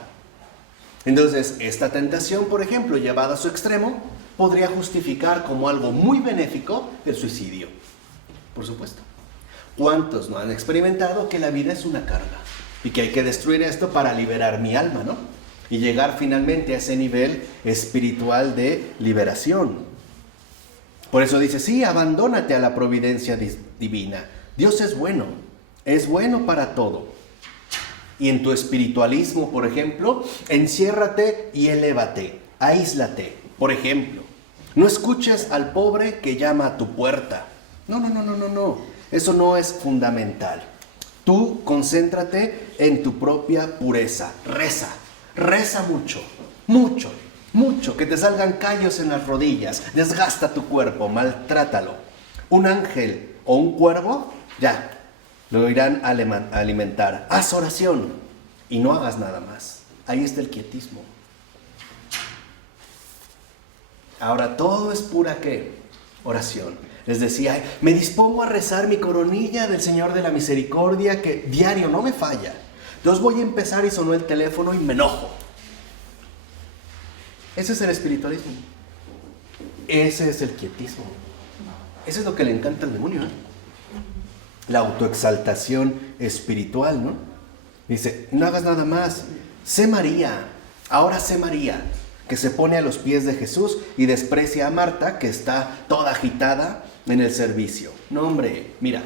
Entonces, esta tentación, por ejemplo, llevada a su extremo, podría justificar como algo muy benéfico el suicidio. Por supuesto. ¿Cuántos no han experimentado que la vida es una carga? Y que hay que destruir esto para liberar mi alma, ¿no? Y llegar finalmente a ese nivel espiritual de liberación. Por eso dice, sí, abandónate a la providencia divina. Dios es bueno para todo. Y en tu espiritualismo, por ejemplo, enciérrate y elévate, aíslate. Por ejemplo, no escuches al pobre que llama a tu puerta. No. Eso no es fundamental. Tú concéntrate en tu propia pureza. Reza mucho, que te salgan callos en las rodillas. Desgasta tu cuerpo, maltrátalo. Un ángel o un cuervo, ya, lo irán a alimentar. Haz oración y no hagas nada más. Ahí está el quietismo. Ahora todo es pura ¿qué? Oración. Les decía, me dispongo a rezar mi coronilla del Señor de la Misericordia que diario no me falla. Entonces voy a empezar y sonó el teléfono y me enojo. Ese es el espiritualismo. Ese es el quietismo. Eso es lo que le encanta al demonio, ¿eh? La autoexaltación espiritual, ¿no? Dice, no hagas nada más. Ahora sé María, que se pone a los pies de Jesús y desprecia a Marta, que está toda agitada en el servicio. No, hombre, mira,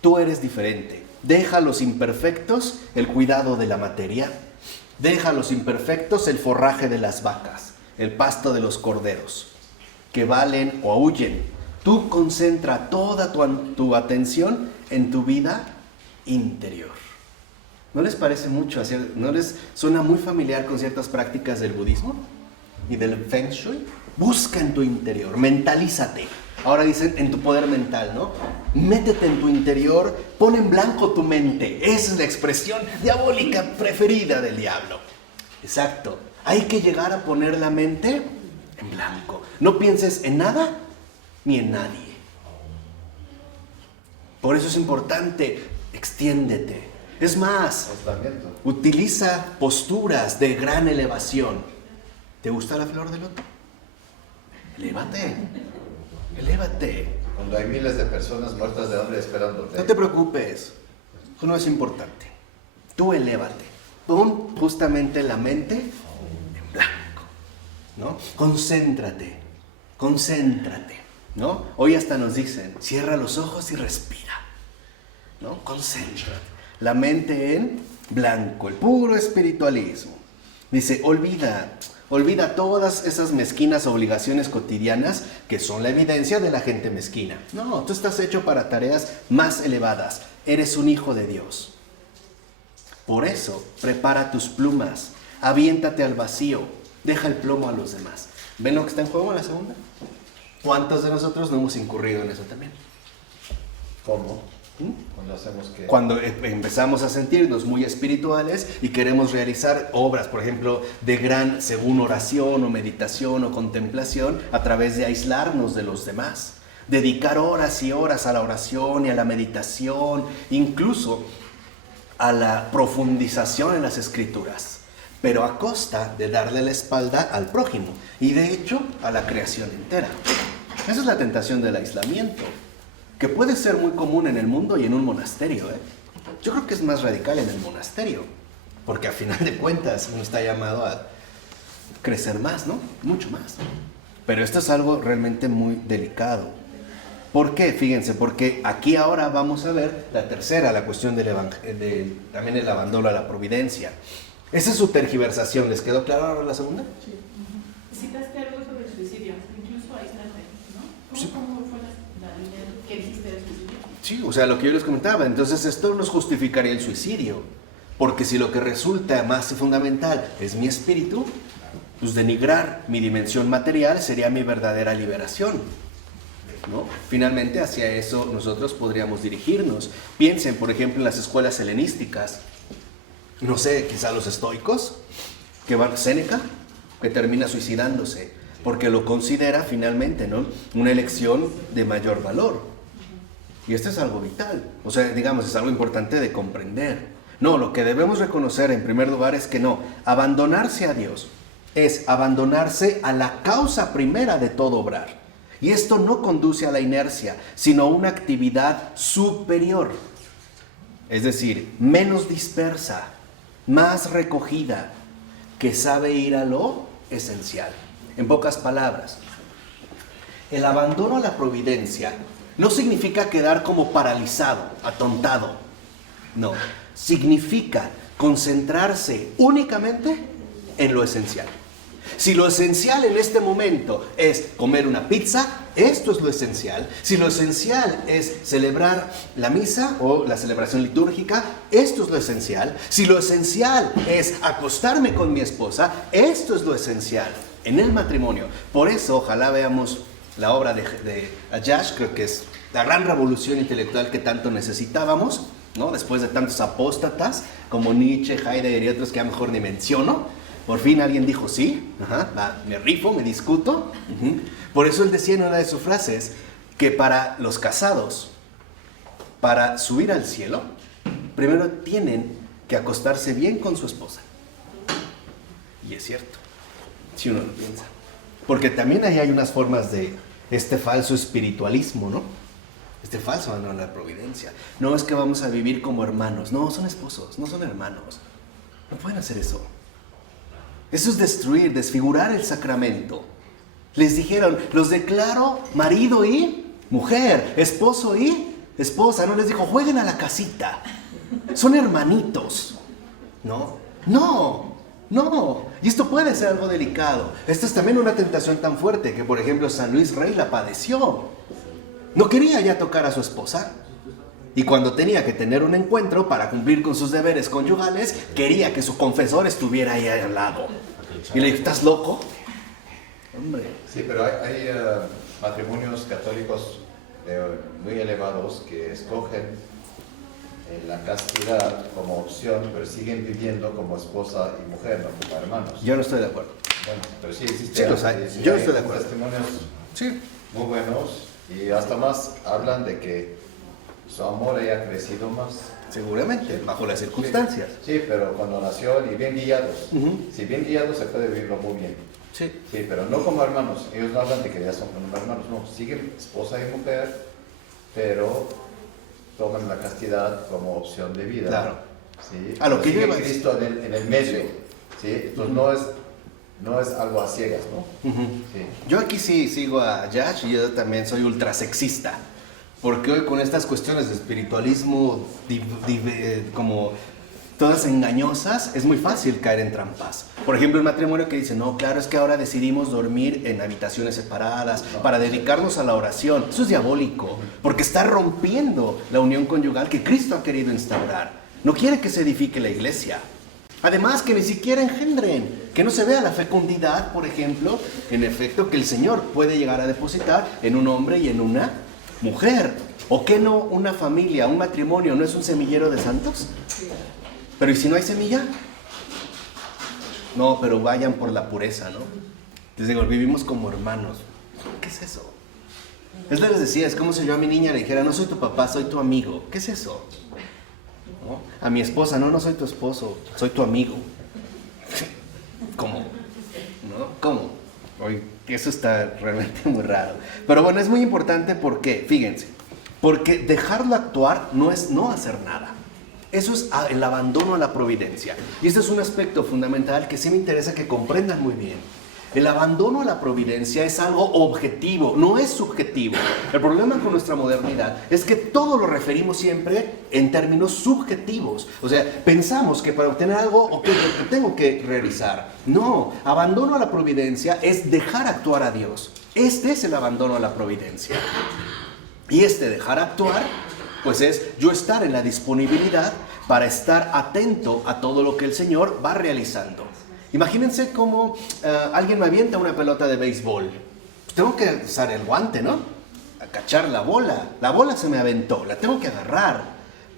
tú eres diferente. Deja a los imperfectos el cuidado de la materia. Deja a los imperfectos el forraje de las vacas, el pasto de los corderos, que valen o huyen. Tú concentra toda tu atención en tu vida interior. ¿No les parece mucho? ¿No les suena muy familiar con ciertas prácticas del budismo y del Feng Shui? Busca en tu interior, mentalízate. Ahora dicen en tu poder mental, ¿no? Métete en tu interior, pon en blanco tu mente. Esa es la expresión diabólica preferida del diablo. Exacto. Hay que llegar a poner la mente en blanco. No pienses en nada ni en nadie. Por eso es importante, extiéndete. Es más, utiliza posturas de gran elevación. ¿Te gusta la flor de loto? Elévate. Cuando hay miles de personas muertas de hambre esperándote. No te preocupes, eso no es importante. Tú elévate. Pon justamente la mente en blanco, ¿no? Concéntrate, ¿no? Hoy hasta nos dicen, cierra los ojos y respira, ¿no? Concéntrate. La mente en blanco, el puro espiritualismo. Dice, olvida todas esas mezquinas obligaciones cotidianas que son la evidencia de la gente mezquina. No, tú estás hecho para tareas más elevadas. Eres un hijo de Dios. Por eso, prepara tus plumas, aviéntate al vacío, deja el plomo a los demás. ¿Ven lo que está en juego en la segunda? ¿Cuántos de nosotros no hemos incurrido en eso también? ¿Cómo? Cuando hacemos que... Cuando empezamos a sentirnos muy espirituales y queremos realizar obras, por ejemplo, de gran, según oración o meditación o contemplación, a través de aislarnos de los demás. Dedicar horas y horas a la oración y a la meditación, incluso a la profundización en las escrituras, pero a costa de darle la espalda al prójimo y de hecho a la creación entera. Esa es la tentación del aislamiento, que puede ser muy común en el mundo y en un monasterio, ¿eh? Yo creo que es más radical en el monasterio, porque a final de cuentas uno está llamado a crecer más, ¿no? Mucho más. Pero esto es algo realmente muy delicado. ¿Por qué? Fíjense, porque aquí ahora vamos a ver la tercera, la cuestión también el abandono a la providencia. Esa es su tergiversación. ¿Les quedó claro ahora la segunda? Sí. Citaste algo sobre el suicidio, incluso aislarte, ¿no? Sí. ¿Cómo fue la línea que dijiste del suicidio? Sí, o sea, lo que yo les comentaba. Entonces esto nos justificaría el suicidio. Porque si lo que resulta más fundamental es mi espíritu, pues denigrar mi dimensión material sería mi verdadera liberación, ¿no? Finalmente hacia eso nosotros podríamos dirigirnos. Piensen, por ejemplo, en las escuelas helenísticas. No sé, quizá los estoicos, que van, Séneca, que termina suicidándose, porque lo considera finalmente, ¿no?, una elección de mayor valor. Y esto es algo vital, o sea, digamos, es algo importante de comprender. No, lo que debemos reconocer en primer lugar es que no, abandonarse a Dios es abandonarse a la causa primera de todo obrar. Y esto no conduce a la inercia, sino a una actividad superior. Es decir, menos dispersa, más recogida, que sabe ir a lo esencial. En pocas palabras, el abandono a la providencia no significa quedar como paralizado, atontado. No, significa concentrarse únicamente en lo esencial. Si lo esencial en este momento es comer una pizza, esto es lo esencial. Si lo esencial es celebrar la misa o la celebración litúrgica, esto es lo esencial. Si lo esencial es acostarme con mi esposa, esto es lo esencial en el matrimonio. Por eso, ojalá veamos la obra de Ayash, creo que es la gran revolución intelectual que tanto necesitábamos, ¿no? Después de tantos apóstatas como Nietzsche, Heidegger y otros que a lo mejor ni menciono. Por fin alguien dijo sí, me rifo, me discuto. Por eso él decía en una de sus frases que para los casados, para subir al cielo, primero tienen que acostarse bien con su esposa. Y es cierto, si uno lo piensa. Porque también ahí hay unas formas de este falso espiritualismo, ¿no? Este falso abandono a la providencia. No es que vamos a vivir como hermanos. No, son esposos, no son hermanos. No pueden hacer eso. Eso es destruir, desfigurar el sacramento. Les dijeron, los declaro marido y mujer, esposo y esposa. No les dijo, jueguen a la casita. Son hermanitos. No, no, no. Y esto puede ser algo delicado. Esta es también una tentación tan fuerte que, por ejemplo, San Luis Rey la padeció. No quería ya tocar a su esposa. Y cuando tenía que tener un encuentro para cumplir con sus deberes conyugales, quería que su confesor estuviera ahí al lado. Y le dije, ¿estás loco? Hombre. Sí, pero hay matrimonios católicos muy elevados que escogen la castidad como opción, pero siguen viviendo como esposa y mujer, no como hermanos. Yo no estoy de acuerdo. Bueno, pero sí existe. Sí los hay. Yo no estoy de acuerdo. Testimonios Sí. muy buenos y hasta más hablan de que su amor haya crecido más. Seguramente, bajo las circunstancias. Sí, pero cuando nació y bien guiados. Si bien guiados se puede vivirlo muy bien. Sí. Sí, pero no como hermanos. Ellos no hablan de que ya son como hermanos. No, siguen esposa y mujer, pero toman la castidad como opción de vida. Claro. ¿Sí? A lo que sigue lleva Cristo en el medio. ¿Sí? Entonces no es algo a ciegas, ¿no? Sí. Yo aquí sí sigo a Yash y yo también soy ultrasexista. Porque hoy con estas cuestiones de espiritualismo como todas engañosas, es muy fácil caer en trampas. Por ejemplo, el matrimonio que dice, no, claro, es que ahora decidimos dormir en habitaciones separadas para dedicarnos a la oración. Eso es diabólico, porque está rompiendo la unión conyugal que Cristo ha querido instaurar. No quiere que se edifique la iglesia. Además, que ni siquiera engendren, que no se vea la fecundidad, por ejemplo, en efecto, que el Señor puede llegar a depositar en un hombre y en una mujer. ¿O qué no una familia, un matrimonio, no es un semillero de santos? Pero ¿y si no hay semilla? No, pero vayan por la pureza, ¿no? Les digo, vivimos como hermanos. ¿Qué es eso? Es lo que les decía, es como si yo a mi niña le dijera, no soy tu papá, soy tu amigo. ¿Qué es eso? ¿No? A mi esposa, no soy tu esposo, soy tu amigo. ¿Cómo? ¿No? ¿Cómo? Oye, eso está realmente muy raro. Pero bueno, es muy importante porque, fíjense, porque dejarlo actuar no es no hacer nada. Eso es el abandono a la providencia. Y este es un aspecto fundamental que sí me interesa que comprendan muy bien. El abandono a la providencia es algo objetivo, no es subjetivo. El problema con nuestra modernidad es que todo lo referimos siempre en términos subjetivos. O sea, pensamos que para obtener algo, ok, lo tengo que realizar. No, abandono a la providencia es dejar actuar a Dios. Este es el abandono a la providencia. Y este dejar actuar, pues es yo estar en la disponibilidad para estar atento a todo lo que el Señor va realizando. Imagínense cómo alguien me avienta una pelota de béisbol. Pues tengo que usar el guante, ¿no? A cachar la bola. La bola se me aventó, la tengo que agarrar.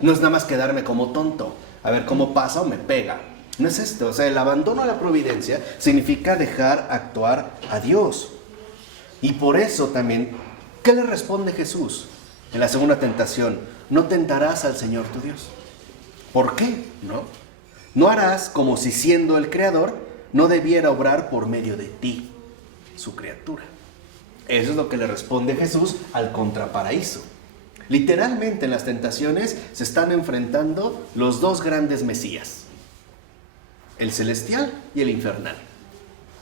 No es nada más quedarme como tonto, a ver cómo pasa o me pega. No es esto. O sea, el abandono a la providencia significa dejar actuar a Dios. Y por eso también, ¿qué le responde Jesús en la segunda tentación? No tentarás al Señor tu Dios. ¿Por qué? No harás como si siendo el Creador no debiera obrar por medio de ti, su criatura. Eso es lo que le responde Jesús al contraparaíso. Literalmente en las tentaciones se están enfrentando los dos grandes mesías, el celestial y el infernal.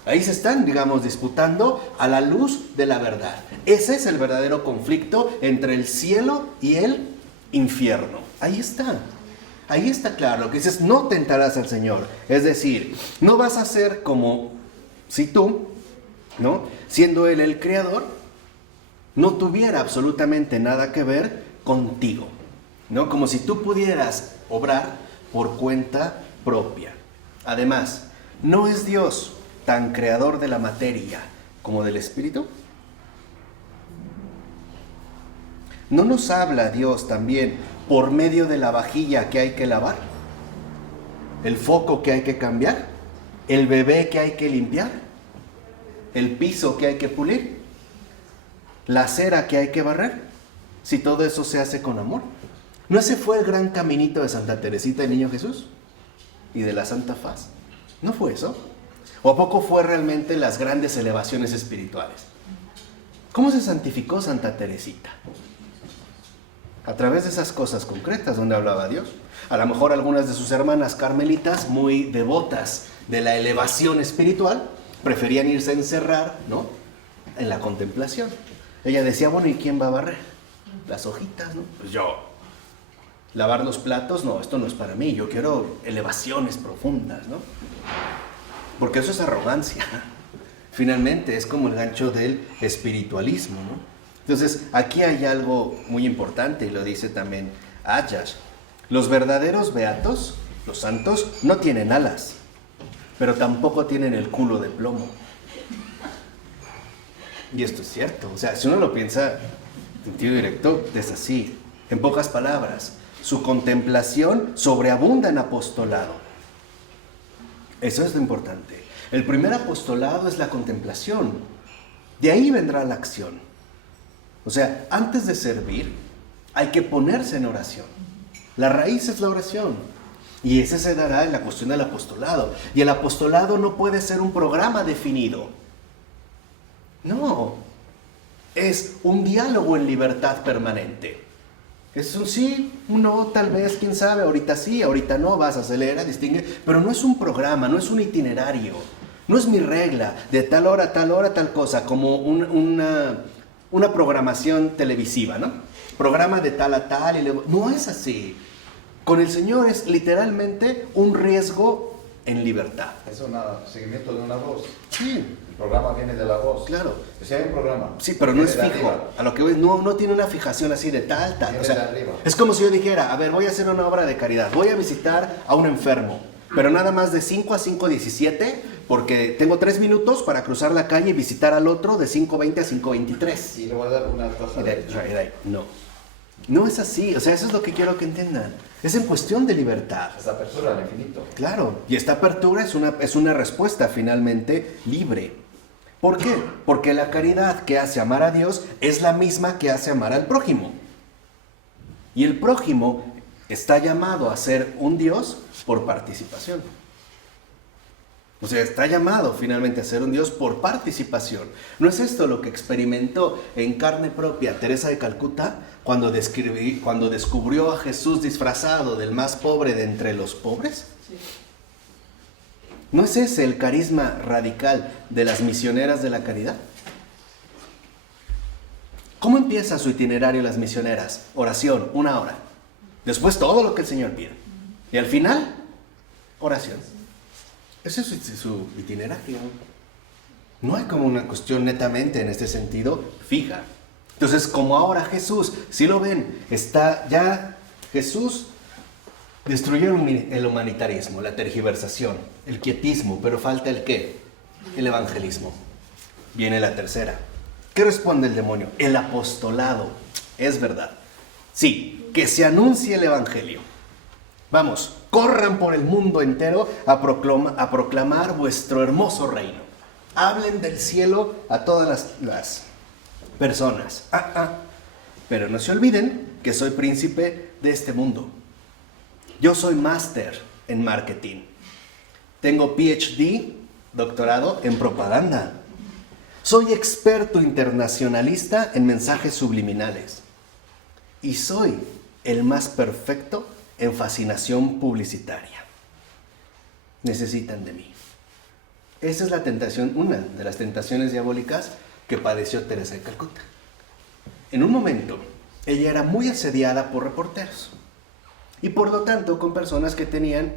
Ahí se están, disputando a la luz de la verdad. Ese es el verdadero conflicto entre el cielo y el infierno. Ahí está. Ahí está claro, lo que dices, no tentarás al Señor. Es decir, no vas a ser como si tú, siendo Él el Creador, no tuviera absolutamente nada que ver contigo. Como si tú pudieras obrar por cuenta propia. Además, ¿no es Dios tan creador de la materia como del espíritu? ¿No nos habla Dios también por medio de la vajilla que hay que lavar? ¿El foco que hay que cambiar? ¿El bebé que hay que limpiar? ¿El piso que hay que pulir? ¿La acera que hay que barrer? Si todo eso se hace con amor. ¿No ese fue el gran caminito de Santa Teresita, el Niño Jesús? ¿Y de la Santa Faz? ¿No fue eso? ¿O a poco fue realmente las grandes elevaciones espirituales? ¿Cómo se santificó Santa Teresita? A través de esas cosas concretas donde hablaba Dios. A lo mejor algunas de sus hermanas carmelitas, muy devotas de la elevación espiritual, preferían irse a encerrar, en la contemplación. Ella decía, bueno, ¿y quién va a barrer? Las hojitas, ¿no? Pues yo. Lavar los platos, no, esto no es para mí, yo quiero elevaciones profundas, ¿no? Porque eso es arrogancia. Finalmente es como el gancho del espiritualismo, ¿no? Entonces, aquí hay algo muy importante y lo dice también Ayash. Los verdaderos beatos, los santos, no tienen alas, pero tampoco tienen el culo de plomo. Y esto es cierto. O sea, si uno lo piensa en sentido directo, es así. En pocas palabras, su contemplación sobreabunda en apostolado. Eso es lo importante. El primer apostolado es la contemplación. De ahí vendrá la acción. O sea, antes de servir, hay que ponerse en oración. La raíz es la oración. Y ese se dará en la cuestión del apostolado. Y el apostolado no puede ser un programa definido. No. Es un diálogo en libertad permanente. Es un sí, un no, tal vez, quién sabe, ahorita sí, ahorita no, vas, acelera, distingue. Pero no es un programa, no es un itinerario. No es mi regla, de tal hora, tal cosa, como una programación televisiva, ¿no? Programa de tal a tal, no es así. Con el Señor es literalmente un riesgo en libertad. Es un seguimiento de una voz. Sí. El programa viene de la voz. Claro. O sea, hay un programa. Sí, pero no es Viene de fijo. arriba. A lo que voy, no tiene una fijación así de tal. Viene O sea, de arriba. es como si yo dijera, a ver, voy a hacer una obra de caridad, voy a visitar a un enfermo, pero nada más de 5 a 5:17, porque tengo 3 minutos para cruzar la calle y visitar al otro de 5:20 a 5:23. Y le voy a dar una taza de leche. No es así. O sea, eso es lo que quiero que entiendan. Es en cuestión de libertad. Es apertura al infinito. Claro, y esta apertura es una respuesta finalmente libre. ¿Por qué? Porque la caridad que hace amar a Dios es la misma que hace amar al prójimo. Y el prójimo está llamado a ser un Dios por participación. O sea, está llamado finalmente a ser un Dios por participación. ¿No es esto lo que experimentó en carne propia Teresa de Calcuta cuando descubrió a Jesús disfrazado del más pobre de entre los pobres? Sí. ¿No es ese el carisma radical de las misioneras de la caridad? ¿Cómo empieza su itinerario las misioneras? Oración, 1 hora. Después todo lo que el Señor pide. Y al final, oración. Ese es su itinerario. No hay como una cuestión netamente en este sentido fija. Entonces, como ahora Jesús, si lo ven, está ya Jesús destruyó el humanitarismo, la tergiversación, el quietismo, pero falta el ¿qué? El evangelismo. Viene la tercera. ¿Qué responde el demonio? El apostolado. Es verdad. Sí, que se anuncie el evangelio. Vamos, corran por el mundo entero a proclamar vuestro hermoso reino. Hablen del cielo a todas las personas. Pero no se olviden que soy príncipe de este mundo. Yo soy máster en marketing. Tengo PhD, doctorado en propaganda. Soy experto internacionalista en mensajes subliminales. Y soy el más perfecto en fascinación publicitaria. Necesitan de mí. Esa es la tentación, una de las tentaciones diabólicas que padeció Teresa de Calcuta. En un momento, ella era muy asediada por reporteros y por lo tanto con personas que tenían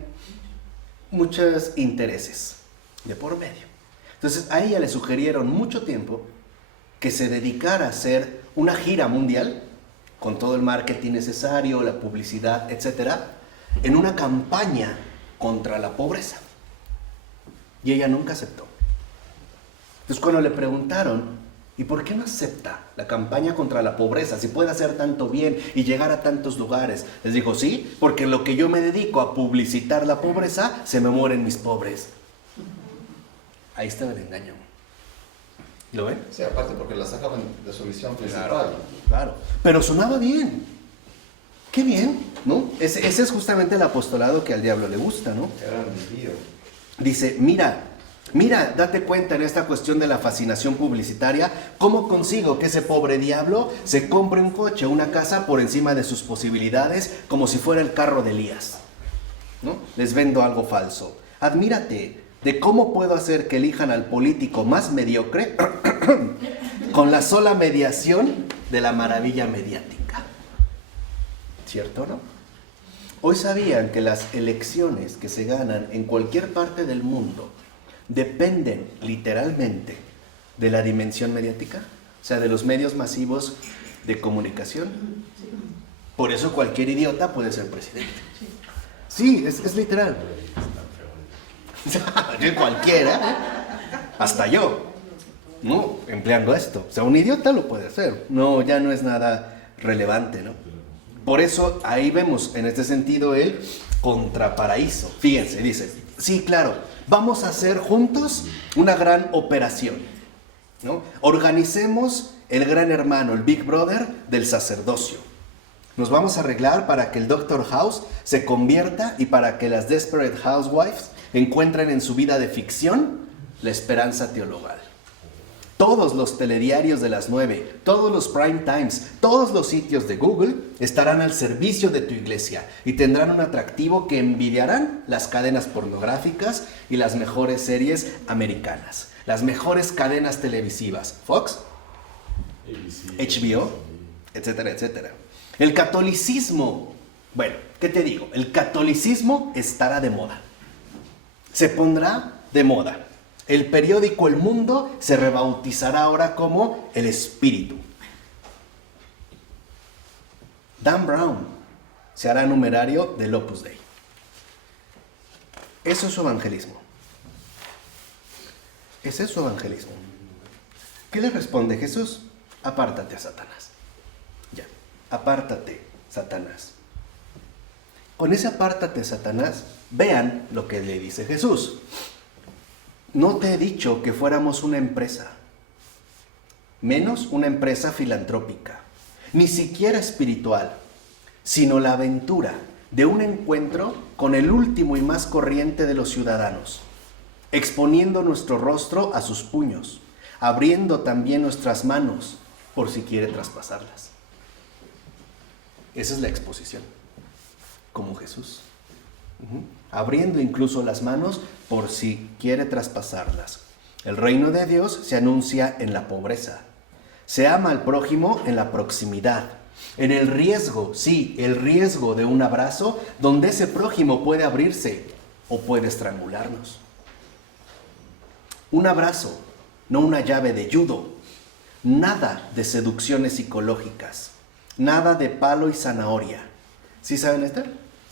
muchos intereses de por medio. Entonces a ella le sugirieron mucho tiempo que se dedicara a hacer una gira mundial con todo el marketing necesario, la publicidad, etcétera, en una campaña contra la pobreza. Y ella nunca aceptó. Entonces cuando le preguntaron, ¿y por qué no acepta la campaña contra la pobreza si puede hacer tanto bien y llegar a tantos lugares? Les dijo, sí, porque en lo que yo me dedico a publicitar la pobreza, se me mueren mis pobres. Ahí estaba el engaño. ¿Lo ven? Sí, aparte porque la sacaban de su visión principal. Claro. Pero sonaba bien. Qué bien, ¿no? Ese es justamente el apostolado que al diablo le gusta, ¿no? Era mi lío. Dice, mira, date cuenta en esta cuestión de la fascinación publicitaria, ¿cómo consigo que ese pobre diablo se compre un coche, una casa por encima de sus posibilidades, como si fuera el carro de Elías? ¿No? Les vendo algo falso. Admírate de cómo puedo hacer que elijan al político más mediocre con la sola mediación de la maravilla mediática. ¿Cierto o no? Hoy sabían que las elecciones que se ganan en cualquier parte del mundo dependen literalmente de la dimensión mediática, o sea, de los medios masivos de comunicación. Por eso cualquier idiota puede ser presidente. Sí, es literal. Cualquiera, hasta yo, ¿no? Empleando esto. O sea, un idiota lo puede hacer. No, ya no es nada relevante, ¿no? Por eso ahí vemos en este sentido el contraparaíso. Fíjense, dice, sí, claro, vamos a hacer juntos una gran operación, ¿no? Organicemos el gran hermano, el Big Brother del sacerdocio. Nos vamos a arreglar para que el Dr. House se convierta y para que las Desperate Housewives encuentren en su vida de ficción la esperanza teologal. Todos los telediarios de las 9, todos los prime times, todos los sitios de Google estarán al servicio de tu iglesia y tendrán un atractivo que envidiarán las cadenas pornográficas y las mejores series americanas, las mejores cadenas televisivas, Fox, HBO, etcétera, etcétera. El catolicismo, bueno, ¿qué te digo? El catolicismo estará de moda. Se pondrá de moda. El periódico El Mundo se rebautizará ahora como El Espíritu. Dan Brown se hará numerario del Opus Dei. Eso es su evangelismo. Ese es su evangelismo. ¿Qué le responde Jesús? Apártate a Satanás. Ya, apártate, Satanás. Con ese apártate, Satanás, vean lo que le dice Jesús. No te he dicho que fuéramos una empresa, menos una empresa filantrópica, ni siquiera espiritual, sino la aventura de un encuentro con el último y más corriente de los ciudadanos, exponiendo nuestro rostro a sus puños, abriendo también nuestras manos por si quiere traspasarlas. Esa es la exposición, como Jesús. Abriendo incluso las manos por si quiere traspasarlas. El reino de Dios se anuncia en la pobreza. Se ama al prójimo en la proximidad. En el riesgo, sí, el riesgo de un abrazo donde ese prójimo puede abrirse o puede estrangularnos. Un abrazo, no una llave de judo. Nada de seducciones psicológicas. Nada de palo y zanahoria. ¿Sí saben, Esther?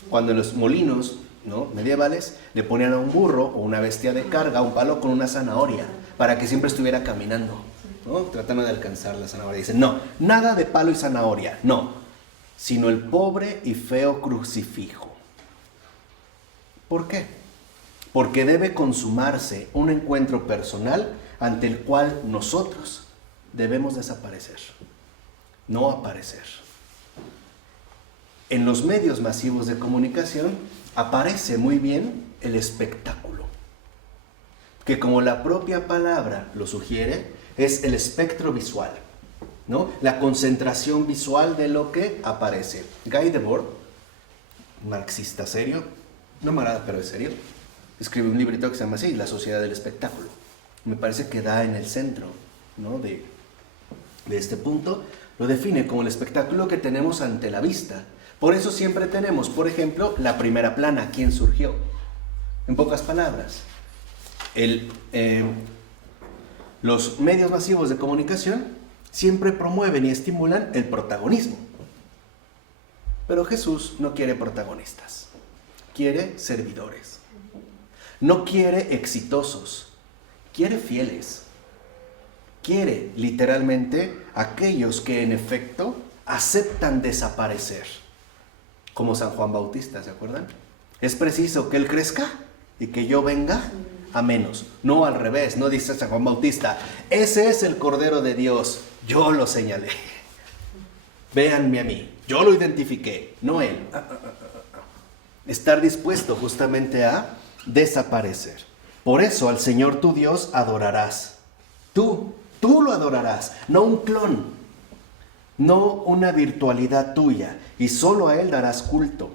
Cuando en los molinos, ¿no?, medievales le ponían a un burro o una bestia de carga un palo con una zanahoria para que siempre estuviera caminando, ¿no?, tratando de alcanzar la zanahoria. Dicen, no, nada de palo y zanahoria, no, sino el pobre y feo crucifijo. ¿Por qué? Porque debe consumarse un encuentro personal ante el cual nosotros debemos desaparecer, no aparecer. En los medios masivos de comunicación aparece muy bien el espectáculo, que como la propia palabra lo sugiere, es el espectro visual, ¿no? La concentración visual de lo que aparece. Guy Debord, marxista serio, no me agrada, pero es serio, escribe un librito que se llama así, La sociedad del espectáculo. Me parece que da en el centro, ¿no?, de este punto. Lo define como el espectáculo que tenemos ante la vista. Por eso siempre tenemos, por ejemplo, la primera plana. ¿Quién surgió? En pocas palabras, los medios masivos de comunicación siempre promueven y estimulan el protagonismo. Pero Jesús no quiere protagonistas, quiere servidores. No quiere exitosos, quiere fieles. Quiere literalmente aquellos que en efecto aceptan desaparecer. Como San Juan Bautista, ¿se acuerdan? Es preciso que él crezca y que yo venga a menos. No al revés, no dice San Juan Bautista, ese es el Cordero de Dios, yo lo señalé. Véanme a mí, yo lo identifiqué, no él. Estar dispuesto justamente a desaparecer. Por eso al Señor tu Dios adorarás. Tú lo adorarás, no un clon, no una virtualidad tuya, y solo a Él darás culto.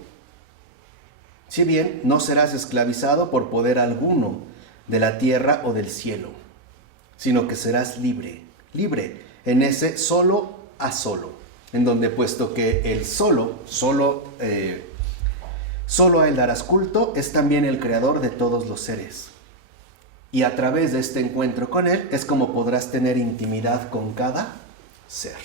Si bien no serás esclavizado por poder alguno de la tierra o del cielo, sino que serás libre en ese solo a solo, en donde puesto que el solo a Él darás culto, es también el creador de todos los seres. Y a través de este encuentro con Él es como podrás tener intimidad con cada ser.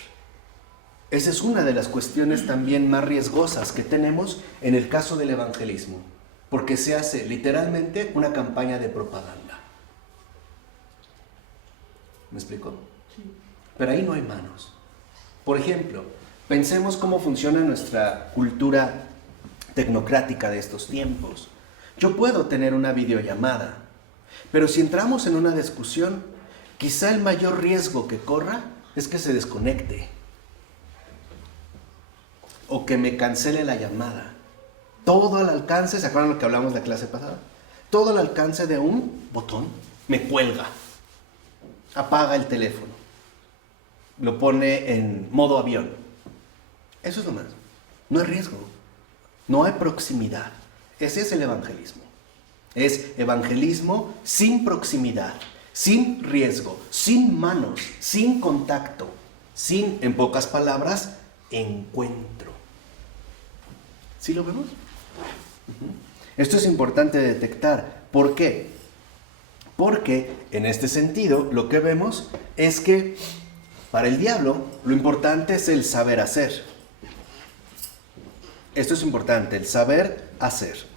Esa es una de las cuestiones también más riesgosas que tenemos en el caso del evangelismo, porque se hace literalmente una campaña de propaganda. ¿Me explico? Sí. Pero ahí no hay manos. Por ejemplo, pensemos cómo funciona nuestra cultura tecnocrática de estos tiempos. Yo puedo tener una videollamada, pero si entramos en una discusión, quizá el mayor riesgo que corra es que se desconecte o que me cancele la llamada. Todo al alcance, ¿se acuerdan lo que hablamos de la clase pasada? Todo al alcance de un botón. Me cuelga, apaga el teléfono, lo pone en modo avión. Eso es lo más. No hay riesgo, no hay proximidad. Ese es el evangelismo. Es evangelismo sin proximidad, sin riesgo, sin manos, sin contacto, sin, en pocas palabras, encuentro. ¿Sí lo vemos? Esto es importante detectar. ¿Por qué? Porque en este sentido lo que vemos es que para el diablo lo importante es el saber hacer. Esto es importante, el saber hacer.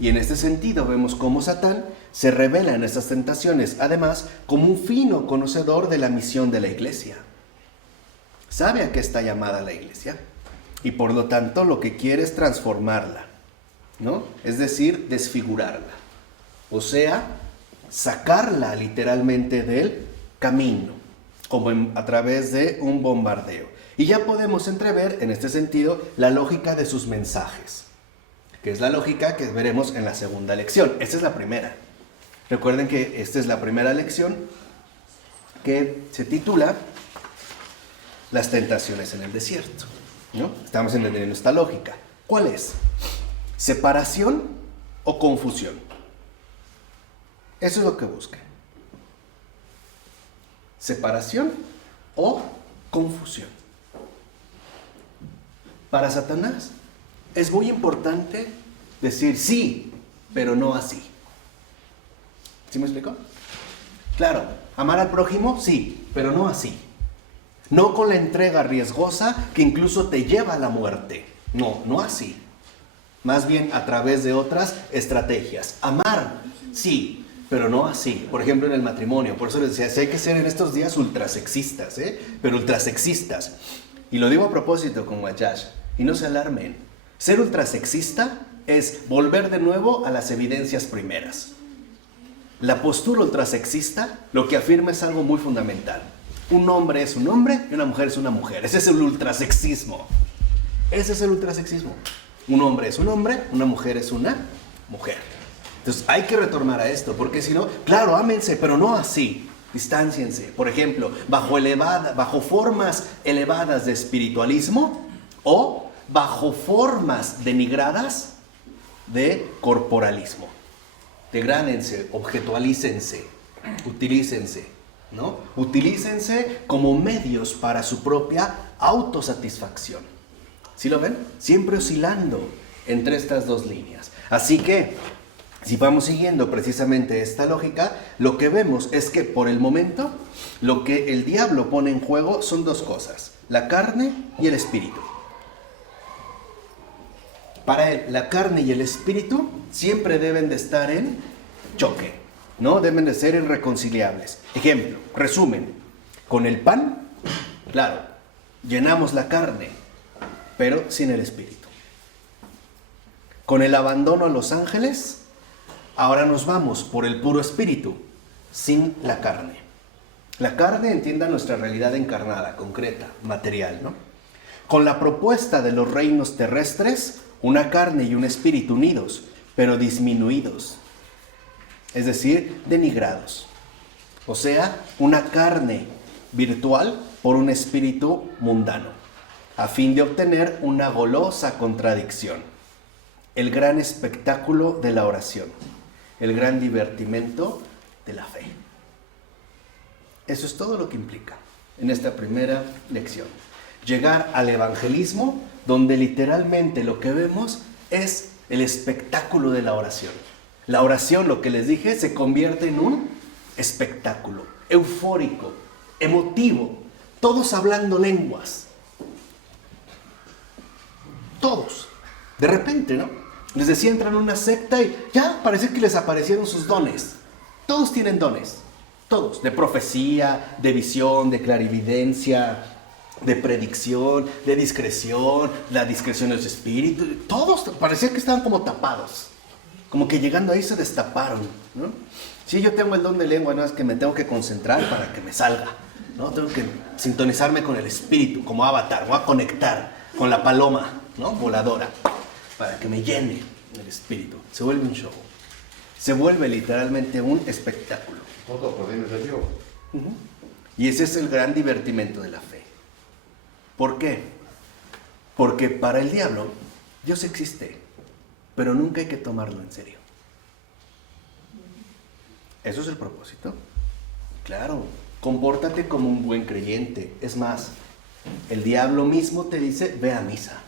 Y en este sentido vemos cómo Satán se revela en estas tentaciones, además, como un fino conocedor de la misión de la iglesia. Sabe a qué está llamada la iglesia y por lo tanto lo que quiere es transformarla, ¿no? Es decir, desfigurarla. O sea, sacarla literalmente del camino, como a través de un bombardeo. Y ya podemos entrever en este sentido la lógica de sus mensajes, que es la lógica que veremos en la segunda lección. Esta es la primera. Recuerden que esta es la primera lección que se titula Las tentaciones en el desierto, ¿no? Estamos entendiendo esta lógica. ¿Cuál es? ¿Separación o confusión? Eso es lo que busca. Separación o confusión. Para Satanás es muy importante decir sí, pero no así. ¿Sí me explico? Claro, amar al prójimo, sí, pero no así. No con la entrega riesgosa que incluso te lleva a la muerte. No, no así. Más bien a través de otras estrategias. Amar, sí, pero no así. Por ejemplo, en el matrimonio. Por eso les decía, si hay que ser en estos días ultrasexistas, pero ultrasexistas. Y lo digo a propósito con Wayash. Y no se alarmen. Ser ultrasexista es volver de nuevo a las evidencias primeras. La postura ultrasexista lo que afirma es algo muy fundamental. Un hombre es un hombre y una mujer es una mujer. Ese es el ultrasexismo. Ese es el ultrasexismo. Un hombre es un hombre, una mujer es una mujer. Entonces hay que retornar a esto, porque si no, claro, ámense, pero no así. Distánciense. Por ejemplo, bajo formas elevadas de espiritualismo o bajo formas denigradas de corporalismo. Degránense, objetualícense, utilícense, ¿no? Utilícense como medios para su propia autosatisfacción. ¿Sí lo ven? Siempre oscilando entre estas dos líneas. Así que, si vamos siguiendo precisamente esta lógica, lo que vemos es que por el momento, lo que el diablo pone en juego son dos cosas: la carne y el espíritu. Para él, la carne y el espíritu siempre deben de estar en choque, ¿no? Deben de ser irreconciliables. Ejemplo, resumen, con el pan, claro, llenamos la carne, pero sin el espíritu. Con el abandono a los ángeles, ahora nos vamos por el puro espíritu, sin la carne. La carne entienda nuestra realidad encarnada, concreta, material, ¿no? Con la propuesta de los reinos terrestres, una carne y un espíritu unidos, pero disminuidos, es decir, denigrados. O sea, una carne virtual por un espíritu mundano, a fin de obtener una golosa contradicción. El gran espectáculo de la oración, el gran divertimento de la fe. Eso es todo lo que implica en esta primera lección. Llegar al evangelismo, donde literalmente lo que vemos es el espectáculo de la oración. La oración, lo que les dije, se convierte en un espectáculo eufórico, emotivo, todos hablando lenguas. Todos. De repente, ¿no? Les decía, entran a una secta y ya parece que les aparecieron sus dones. Todos tienen dones. Todos. De profecía, de visión, de clarividencia, de predicción, de discreción, la discreción de los espíritus. Todos parecía que estaban como tapados. Como que llegando ahí se destaparon, ¿no? Sí, yo tengo el don de lengua, no es que me tengo que concentrar para que me salga, ¿no? Tengo que sintonizarme con el espíritu, como Avatar, voy a conectar con la paloma, ¿no? Voladora, para que me llene el espíritu. Se vuelve un show. Se vuelve literalmente un espectáculo. Todo proviene de Dios. Y ese es el gran divertimento de la fe. ¿Por qué? Porque para el diablo Dios existe, pero nunca hay que tomarlo en serio. Eso es el propósito. Claro, compórtate como un buen creyente. Es más, el diablo mismo te dice, ve a misa.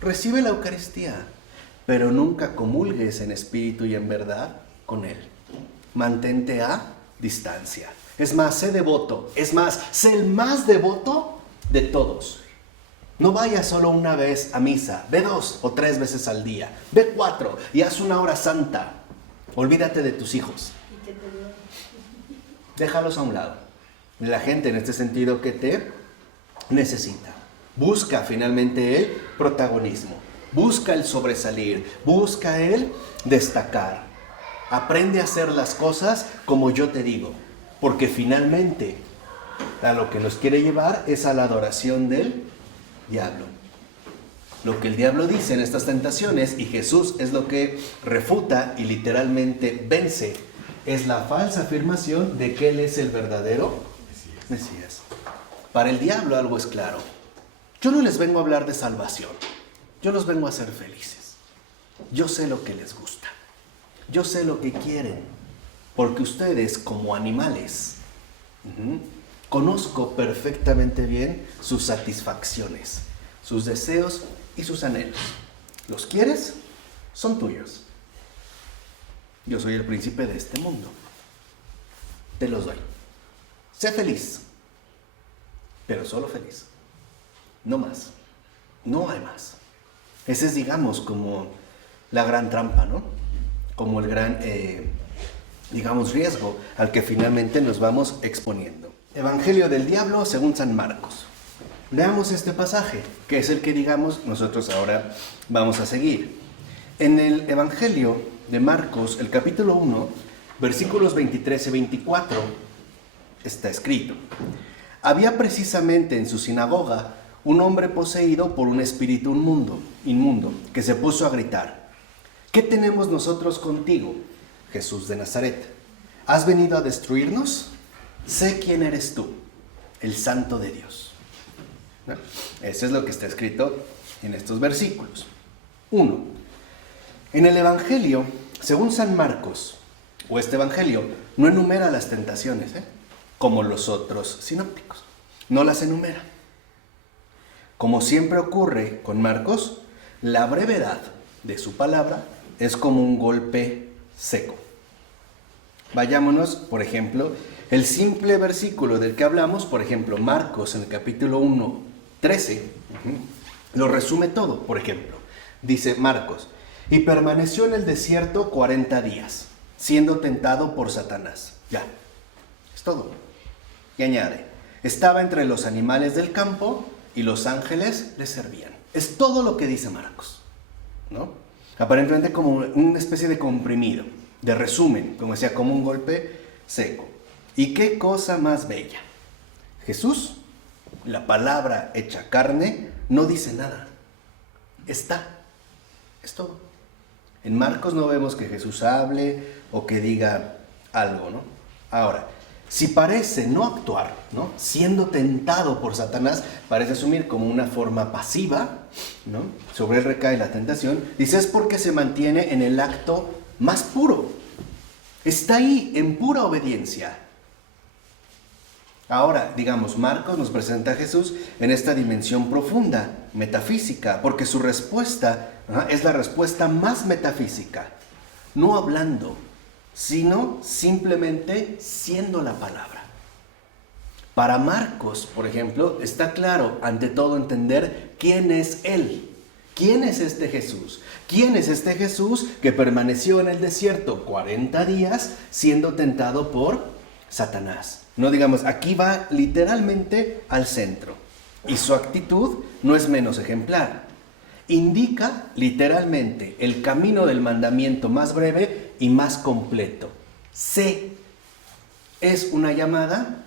Recibe la Eucaristía, pero nunca comulgues en espíritu y en verdad con él. Mantente a distancia. Es más, sé devoto. Es más, sé el más devoto de todos. No vayas solo una vez a misa. Ve 2 o 3 veces al día. Ve 4 y haz una hora santa. Olvídate de tus hijos. Déjalos a un lado. La gente en este sentido que te necesita. Busca finalmente el protagonismo. Busca el sobresalir. Busca el destacar. Aprende a hacer las cosas como yo te digo. Porque finalmente a lo que nos quiere llevar es a la adoración del diablo. Lo que el diablo dice en estas tentaciones, y Jesús es lo que refuta y literalmente vence, es la falsa afirmación de que Él es el verdadero Mesías. Para el diablo algo es claro. Yo no les vengo a hablar de salvación. Yo los vengo a hacer felices. Yo sé lo que les gusta. Yo sé lo que quieren, porque ustedes como animales, conozco perfectamente bien sus satisfacciones, sus deseos y sus anhelos. ¿Los quieres? Son tuyos. Yo soy el príncipe de este mundo. Te los doy. Sé feliz, pero solo feliz. No más. No hay más. Ese es, digamos, como la gran trampa, ¿no? Como el gran, riesgo al que finalmente nos vamos exponiendo. Evangelio del Diablo según San Marcos. Leamos este pasaje, que es el que, nosotros ahora vamos a seguir. En el Evangelio de Marcos, el capítulo 1, versículos 23 y 24, está escrito: había precisamente en su sinagoga un hombre poseído por un espíritu inmundo, que se puso a gritar: ¿qué tenemos nosotros contigo, Jesús de Nazaret? ¿Has venido a destruirnos? Sé quién eres tú, el Santo de Dios. ¿No? Eso es lo que está escrito en estos versículos. 1. En el Evangelio, según San Marcos, o este Evangelio, no enumera las tentaciones, como los otros sinópticos. No las enumera. Como siempre ocurre con Marcos, la brevedad de su palabra es como un golpe seco. Vayámonos, por ejemplo, el simple versículo del que hablamos, por ejemplo, Marcos en el capítulo 1, 13, lo resume todo. Por ejemplo, dice Marcos: y permaneció en el desierto 40 días, siendo tentado por Satanás. Ya, es todo. Y añade: estaba entre los animales del campo y los ángeles le servían. Es todo lo que dice Marcos, ¿no? Aparentemente como una especie de comprimido, de resumen, como decía, como un golpe seco. ¿Y qué cosa más bella? Jesús, la palabra hecha carne, no dice nada. Está. Es todo. En Marcos no vemos que Jesús hable o que diga algo, ¿no? Ahora, si parece no actuar, ¿no? Siendo tentado por Satanás, parece asumir como una forma pasiva, ¿no? Sobre él recae la tentación. Dice, es porque se mantiene en el acto más puro. Está ahí en pura obediencia. Ahora, Marcos nos presenta a Jesús en esta dimensión profunda, metafísica, porque su respuesta es la respuesta más metafísica. No hablando, sino simplemente siendo la palabra. Para Marcos, por ejemplo, está claro, ante todo, entender quién es Él. ¿Quién es este Jesús? ¿Quién es este Jesús que permaneció en el desierto 40 días siendo tentado por Satanás? No aquí va literalmente al centro. Y su actitud no es menos ejemplar. Indica literalmente el camino del mandamiento más breve y más completo. Sé. Es una llamada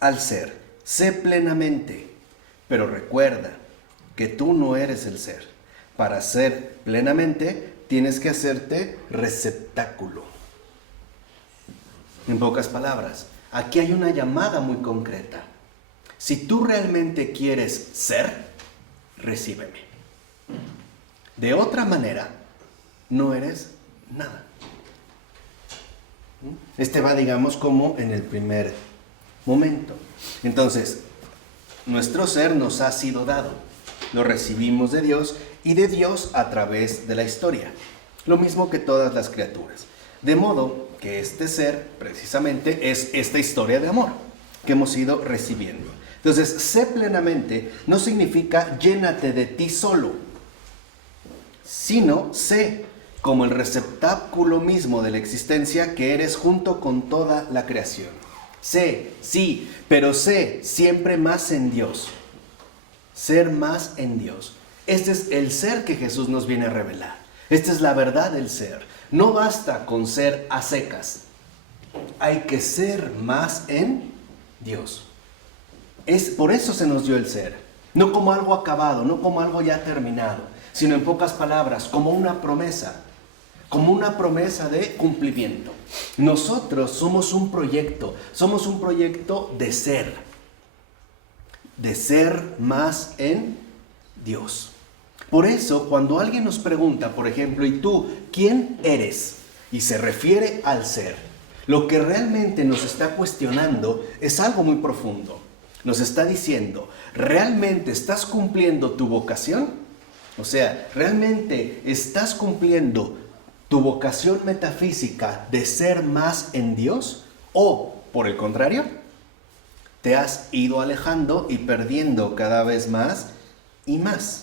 al ser. Sé plenamente. Pero recuerda que tú no eres el ser. Para ser plenamente tienes que hacerte receptáculo. En pocas palabras, aquí hay una llamada muy concreta. Si tú realmente quieres ser, recíbeme. De otra manera, no eres nada. Este va, como en el primer momento. Entonces, nuestro ser nos ha sido dado. Lo recibimos de Dios y de Dios a través de la historia. Lo mismo que todas las criaturas. De modo que este ser, precisamente, es esta historia de amor que hemos ido recibiendo. Entonces, sé plenamente no significa llénate de ti solo, sino sé como el receptáculo mismo de la existencia que eres junto con toda la creación. Sé, sí, pero sé siempre más en Dios. Ser más en Dios. Este es el ser que Jesús nos viene a revelar. Esta es la verdad del ser. No basta con ser a secas. Hay que ser más en Dios. Por eso se nos dio el ser. No como algo acabado, no como algo ya terminado, sino en pocas palabras, como una promesa. Como una promesa de cumplimiento. Nosotros somos un proyecto de ser. De ser más en Dios. Por eso, cuando alguien nos pregunta, por ejemplo, ¿y tú quién eres? y se refiere al ser, lo que realmente nos está cuestionando es algo muy profundo. Nos está diciendo, ¿realmente estás cumpliendo tu vocación? O sea, ¿realmente estás cumpliendo tu vocación metafísica de ser más en Dios? ¿O, por el contrario, te has ido alejando y perdiendo cada vez más y más?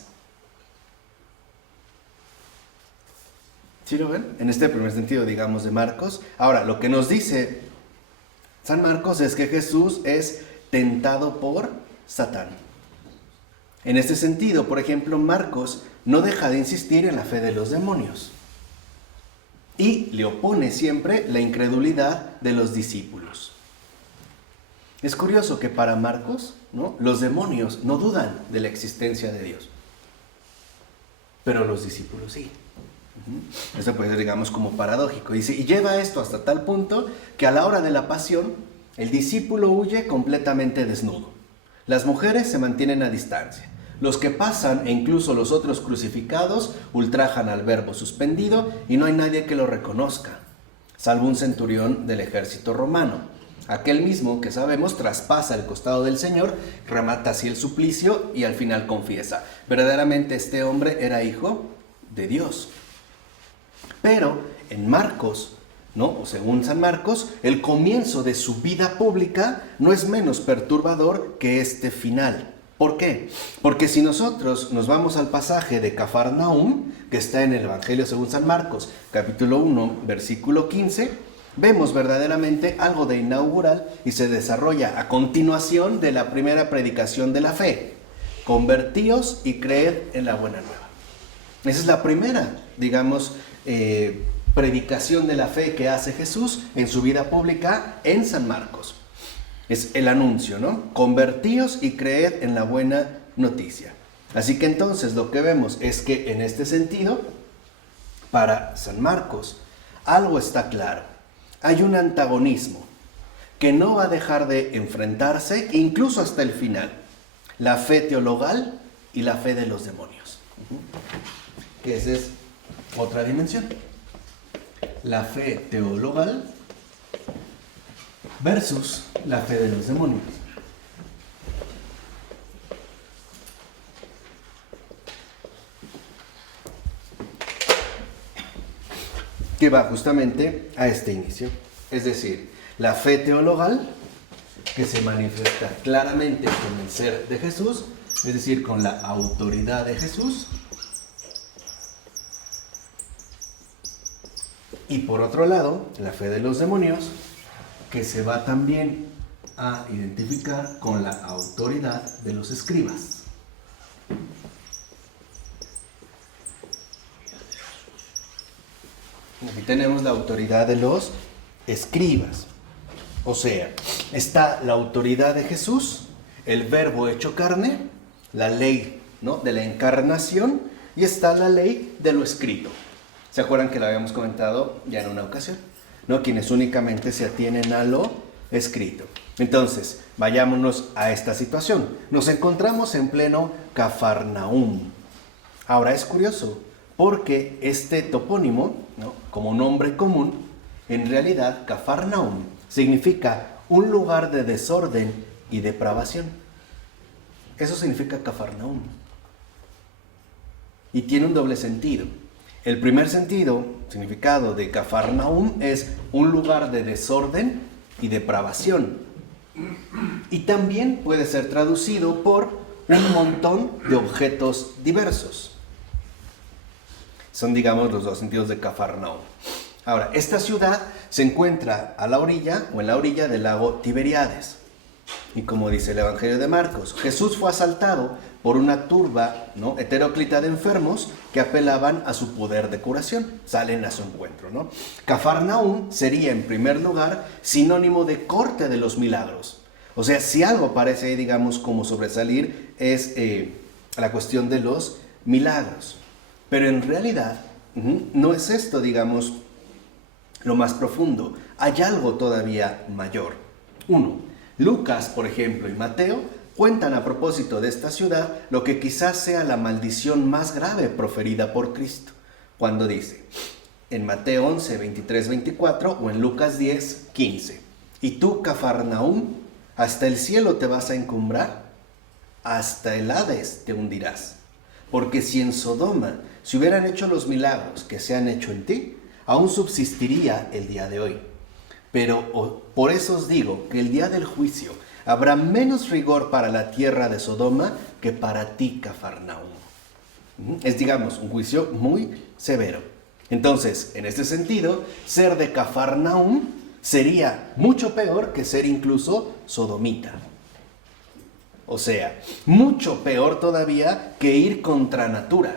¿Sí lo ven? En este primer sentido, digamos, de Marcos. Ahora, lo que nos dice San Marcos es que Jesús es tentado por Satán. En este sentido, por ejemplo, Marcos no deja de insistir en la fe de los demonios y le opone siempre la incredulidad de los discípulos. Es curioso que para Marcos, ¿no?, los demonios no dudan de la existencia de Dios, pero los discípulos sí. Esto puede ser, digamos, como paradójico. Dice, y lleva esto hasta tal punto que a la hora de la pasión, el discípulo huye completamente desnudo. Las mujeres se mantienen a distancia. Los que pasan e incluso los otros crucificados ultrajan al verbo suspendido y no hay nadie que lo reconozca, salvo un centurión del ejército romano. Aquel mismo que sabemos traspasa el costado del Señor, remata así el suplicio y al final confiesa. Verdaderamente este hombre era hijo de Dios. Pero en Marcos, ¿no?, o según San Marcos, el comienzo de su vida pública no es menos perturbador que este final. ¿Por qué? Porque si nosotros nos vamos al pasaje de Cafarnaúm, que está en el Evangelio según San Marcos, capítulo 1, versículo 15, vemos verdaderamente algo de inaugural y se desarrolla a continuación de la primera predicación de la fe. Convertíos y creed en la buena nueva. Esa es la primera, digamos, predicación de la fe que hace Jesús en su vida pública en San Marcos. Es el anuncio, ¿no? Convertíos y creed en la buena noticia. Así que entonces lo que vemos es que en este sentido, para San Marcos, algo está claro. Hay un antagonismo que no va a dejar de enfrentarse incluso hasta el final. La fe teologal y la fe de los demonios. Que esa es otra dimensión. La fe teologal versus la fe de los demonios. Que va justamente a este inicio. Es decir, la fe teologal que se manifiesta claramente con el ser de Jesús, es decir, con la autoridad de Jesús. Y por otro lado, la fe de los demonios, que se va también a identificar con la autoridad de los escribas. Aquí tenemos la autoridad de los escribas. O sea, está la autoridad de Jesús, el verbo hecho carne, la ley, ¿no?, de la encarnación, y está la ley de lo escrito. ¿Se acuerdan que lo habíamos comentado ya en una ocasión? ¿No? Quienes únicamente se atienen a lo escrito. Entonces, vayámonos a esta situación. Nos encontramos en pleno Cafarnaúm. Ahora es curioso, porque este topónimo, ¿no?, como nombre común, en realidad Cafarnaúm significa un lugar de desorden y depravación. Eso significa Cafarnaúm. Y tiene un doble sentido. El primer sentido, significado de Cafarnaúm, es un lugar de desorden y depravación. Y también puede ser traducido por un montón de objetos diversos. Son, digamos, los dos sentidos de Cafarnaúm. Ahora, esta ciudad se encuentra a la orilla o en la orilla del lago Tiberíades. Y como dice el Evangelio de Marcos, Jesús fue asaltado por una turba, ¿no?, heteróclita de enfermos que apelaban a su poder de curación. Salen a su encuentro, ¿no? Cafarnaúm sería, en primer lugar, sinónimo de corte de los milagros. O sea, si algo parece, digamos, como sobresalir, es la cuestión de los milagros. Pero en realidad, no es esto, digamos, lo más profundo. Hay algo todavía mayor. 1. Lucas, por ejemplo, y Mateo cuentan a propósito de esta ciudad lo que quizás sea la maldición más grave proferida por Cristo, cuando dice: en Mateo 11, 23, 24 o en Lucas 10, 15. Y tú, Cafarnaúm, hasta el cielo te vas a encumbrar, hasta el Hades te hundirás. Porque si en Sodoma se hubieran hecho los milagros que se han hecho en ti, aún subsistiría el día de hoy. Pero por eso os digo que el día del juicio habrá menos rigor para la tierra de Sodoma que para ti, Cafarnaúm. Es, digamos, un juicio muy severo. Entonces, en este sentido, ser de Cafarnaúm sería mucho peor que ser incluso sodomita. O sea, mucho peor todavía que ir contra natura,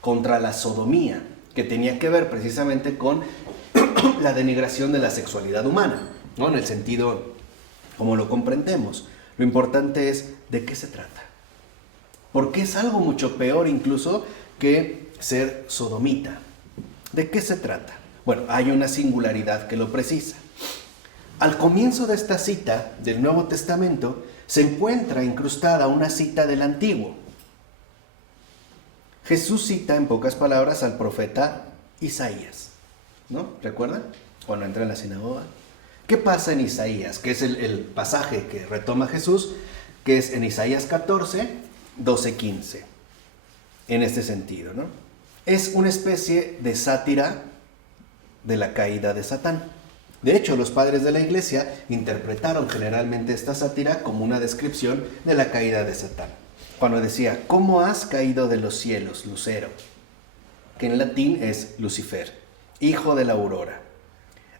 contra la sodomía, que tenía que ver precisamente con la denigración de la sexualidad humana, ¿no? En el sentido como lo comprendemos. Lo importante es de qué se trata. Porque es algo mucho peor incluso que ser sodomita. ¿De qué se trata? Bueno, hay una singularidad que lo precisa. Al comienzo de esta cita del Nuevo Testamento se encuentra incrustada una cita del Antiguo. Jesús cita en pocas palabras al profeta Isaías, ¿no? ¿Recuerdan? Cuando entra en la sinagoga. ¿Qué pasa en Isaías? Que es el pasaje que retoma Jesús, que es en Isaías 14, 12, 15. En este sentido, ¿no? Es una especie de sátira de la caída de Satán. De hecho, los padres de la iglesia interpretaron generalmente esta sátira como una descripción de la caída de Satán. Cuando decía, ¿cómo has caído de los cielos, Lucero? Que en latín es Lucifer, hijo de la aurora.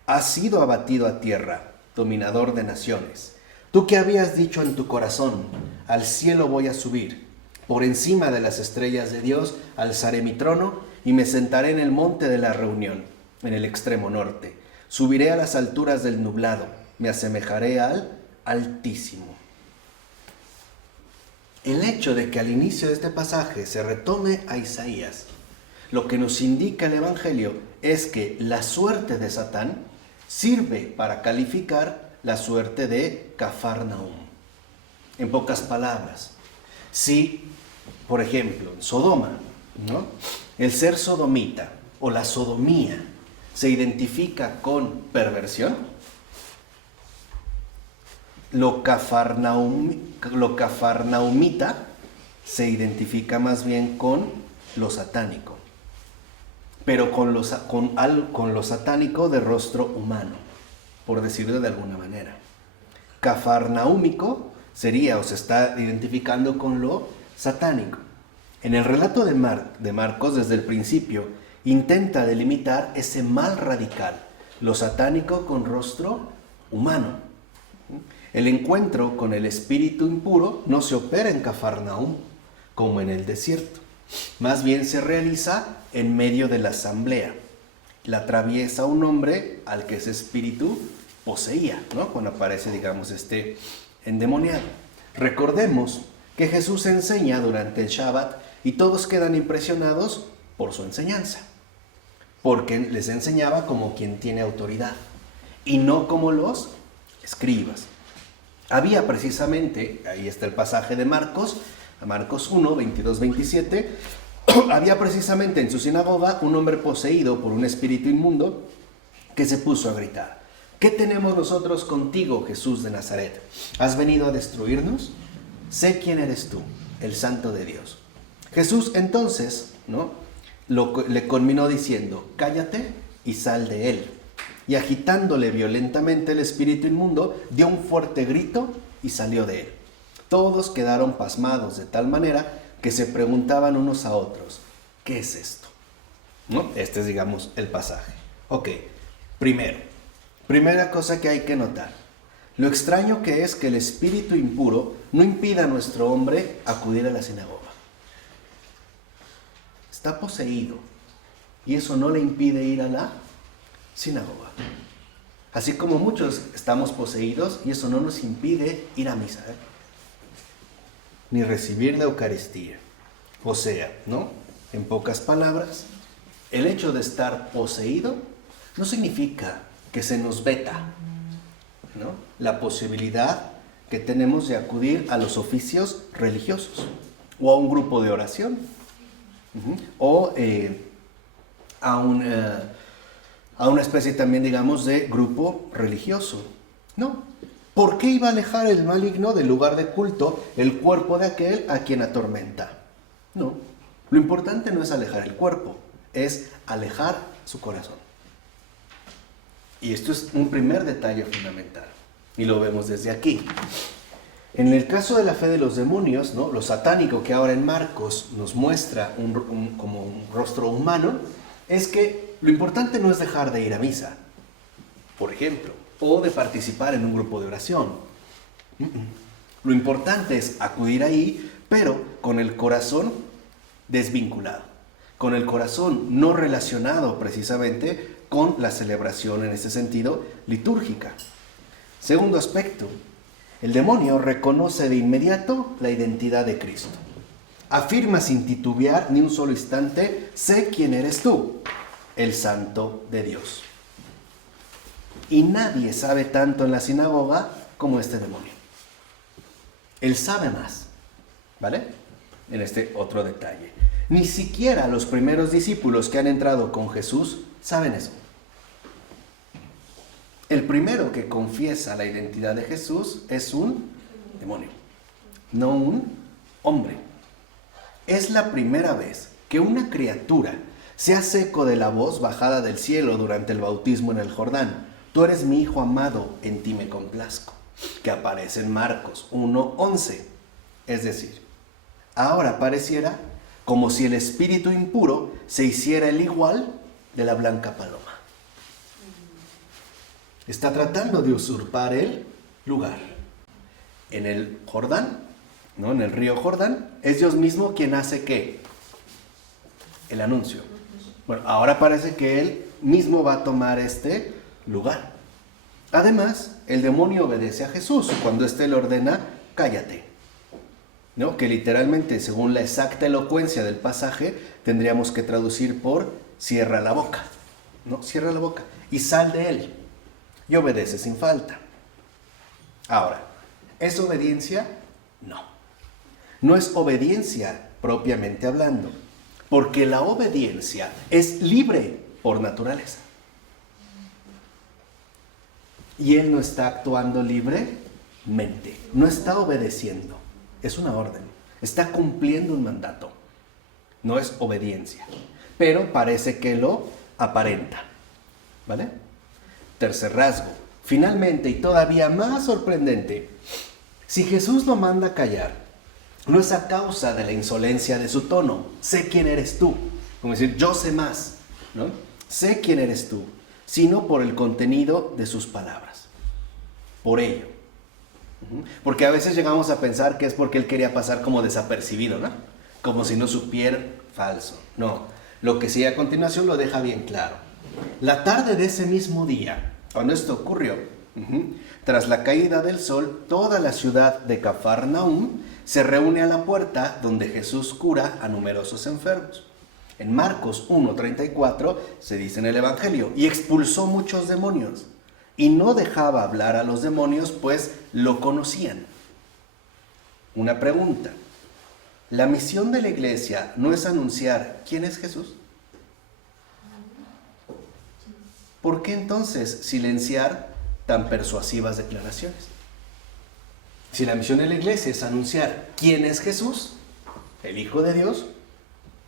Has sido abatido a tierra, dominador de naciones. Tú que habías dicho en tu corazón, al cielo voy a subir, por encima de las estrellas de Dios alzaré mi trono y me sentaré en el monte de la reunión, en el extremo norte. Subiré a las alturas del nublado, me asemejaré al Altísimo. El hecho de que al inicio de este pasaje se retome a Isaías, lo que nos indica el Evangelio es que la suerte de Satán sirve para calificar la suerte de Cafarnaúm. En pocas palabras, si, por ejemplo, en Sodoma, ¿no?, el ser sodomita o la sodomía se identifica con perversión, lo cafarnaumita se identifica más bien con lo satánico, pero con lo satánico de rostro humano, por decirlo de alguna manera. Cafarnaúmico sería o se está identificando con lo satánico. En el relato de Marcos, desde el principio, intenta delimitar ese mal radical, lo satánico con rostro humano. El encuentro con el espíritu impuro no se opera en Cafarnaúm, como en el desierto. Más bien se realiza en medio de la asamblea. La atraviesa un hombre al que ese espíritu poseía, ¿no?, cuando aparece, digamos, este endemoniado. Recordemos que Jesús enseña durante el Shabbat y todos quedan impresionados por su enseñanza, porque les enseñaba como quien tiene autoridad y no como los escribas. Había precisamente, ahí está el pasaje de Marcos 1, 22, 27, había precisamente en su sinagoga un hombre poseído por un espíritu inmundo que se puso a gritar: ¿qué tenemos nosotros contigo, Jesús de Nazaret? ¿Has venido a destruirnos? Sé quién eres tú, el Santo de Dios. Jesús entonces, ¿no?, le conminó diciendo: cállate y sal de él. Y agitándole violentamente el espíritu inmundo, dio un fuerte grito y salió de él. Todos quedaron pasmados de tal manera que se preguntaban unos a otros: ¿qué es esto? ¿No? Este es, digamos, el pasaje. Ok, primera cosa que hay que notar: lo extraño que es que el espíritu impuro no impida a nuestro hombre acudir a la sinagoga. Está poseído y eso no le impide ir a la sinagoga. Así como muchos estamos poseídos y eso no nos impide ir a misa, ni recibir la Eucaristía. O sea, ¿no?, en pocas palabras, el hecho de estar poseído no significa que se nos veta, ¿no?, la posibilidad que tenemos de acudir a los oficios religiosos o a un grupo de oración, o a a una especie también, digamos, de grupo religioso. No. ¿Por qué iba a alejar el maligno del lugar de culto el cuerpo de aquel a quien atormenta? No. Lo importante no es alejar el cuerpo, es alejar su corazón. Y esto es un primer detalle fundamental. Y lo vemos desde aquí. En el caso de la fe de los demonios, ¿no? Lo satánico que ahora en Marcos nos muestra como un rostro humano, es que lo importante no es dejar de ir a misa, por ejemplo, o de participar en un grupo de oración. Lo importante es acudir ahí, pero con el corazón desvinculado, con el corazón no relacionado precisamente con la celebración en este sentido litúrgica. Segundo aspecto, el demonio reconoce de inmediato la identidad de Cristo. Afirma sin titubear ni un solo instante: sé quién eres tú, el Santo de Dios. Y nadie sabe tanto en la sinagoga como este demonio. Él sabe más, ¿vale? En este otro detalle. Ni siquiera los primeros discípulos que han entrado con Jesús saben eso. El primero que confiesa la identidad de Jesús es un demonio, no un hombre. Es la primera vez que una criatura se hace eco de la voz bajada del cielo durante el bautismo en el Jordán: tú eres mi hijo amado, en ti me complazco, que aparece en Marcos 1:11. Es decir, ahora pareciera como si el espíritu impuro se hiciera el igual de la blanca paloma. Está tratando de usurpar el lugar. En el Jordán, ¿no? En el río Jordán, es Dios mismo quien hace ¿qué? El anuncio. Bueno, ahora parece que Él mismo va a tomar este lugar. Además, el demonio obedece a Jesús cuando éste le ordena: cállate, ¿no? Que literalmente, según la exacta elocuencia del pasaje, tendríamos que traducir por cierra la boca, ¿no? Cierra la boca y sal de él. Y obedece sin falta. Ahora, ¿es obediencia? No. No es obediencia propiamente hablando, porque la obediencia es libre por naturaleza. Y él no está actuando libremente, no está obedeciendo, es una orden, está cumpliendo un mandato, no es obediencia, pero parece que lo aparenta, ¿vale? Tercer rasgo, finalmente y todavía más sorprendente, si Jesús lo manda a callar, no es a causa de la insolencia de su tono: sé quién eres tú, como decir yo sé más, ¿no? Sé quién eres tú, sino por el contenido de sus palabras, por ello. Porque a veces llegamos a pensar que es porque él quería pasar como desapercibido, ¿no? Como si no supiera. Falso. No, lo que sigue a continuación lo deja bien claro. La tarde de ese mismo día, cuando esto ocurrió, tras la caída del sol, toda la ciudad de Cafarnaúm se reúne a la puerta donde Jesús cura a numerosos enfermos. En Marcos 1:34 se dice en el Evangelio: y expulsó muchos demonios, y no dejaba hablar a los demonios, pues lo conocían. Una pregunta: ¿la misión de la iglesia no es anunciar quién es Jesús? ¿Por qué entonces silenciar tan persuasivas declaraciones? Si la misión de la iglesia es anunciar quién es Jesús, el Hijo de Dios,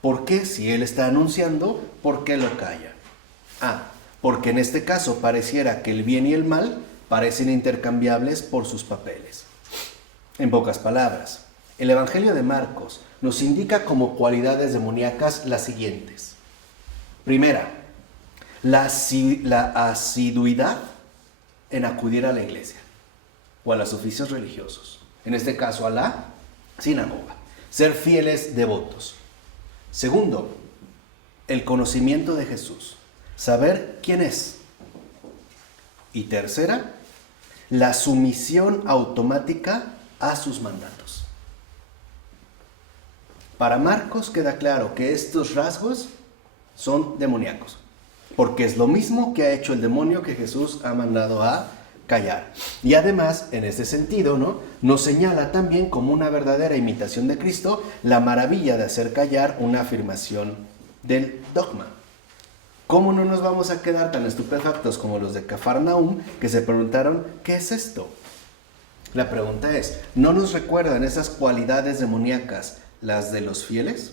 ¿por qué, si Él está anunciando, por qué lo calla? Porque en este caso pareciera que el bien y el mal parecen intercambiables por sus papeles. En pocas palabras, el Evangelio de Marcos nos indica como cualidades demoníacas las siguientes. Primera, la asiduidad en acudir a la iglesia o a los oficios religiosos, en este caso a la sinagoga, ser fieles devotos. Segundo, el conocimiento de Jesús, saber quién es. Y tercera, la sumisión automática a sus mandatos. Para Marcos queda claro que estos rasgos son demoníacos, porque es lo mismo que ha hecho el demonio que Jesús ha mandado a callar. Y además, en este sentido, nos señala también como una verdadera imitación de Cristo la maravilla de hacer callar una afirmación del dogma. ¿Cómo no nos vamos a quedar tan estupefactos como los de Cafarnaúm que se preguntaron, ¿qué es esto? La pregunta es, ¿no nos recuerdan esas cualidades demoníacas las de los fieles?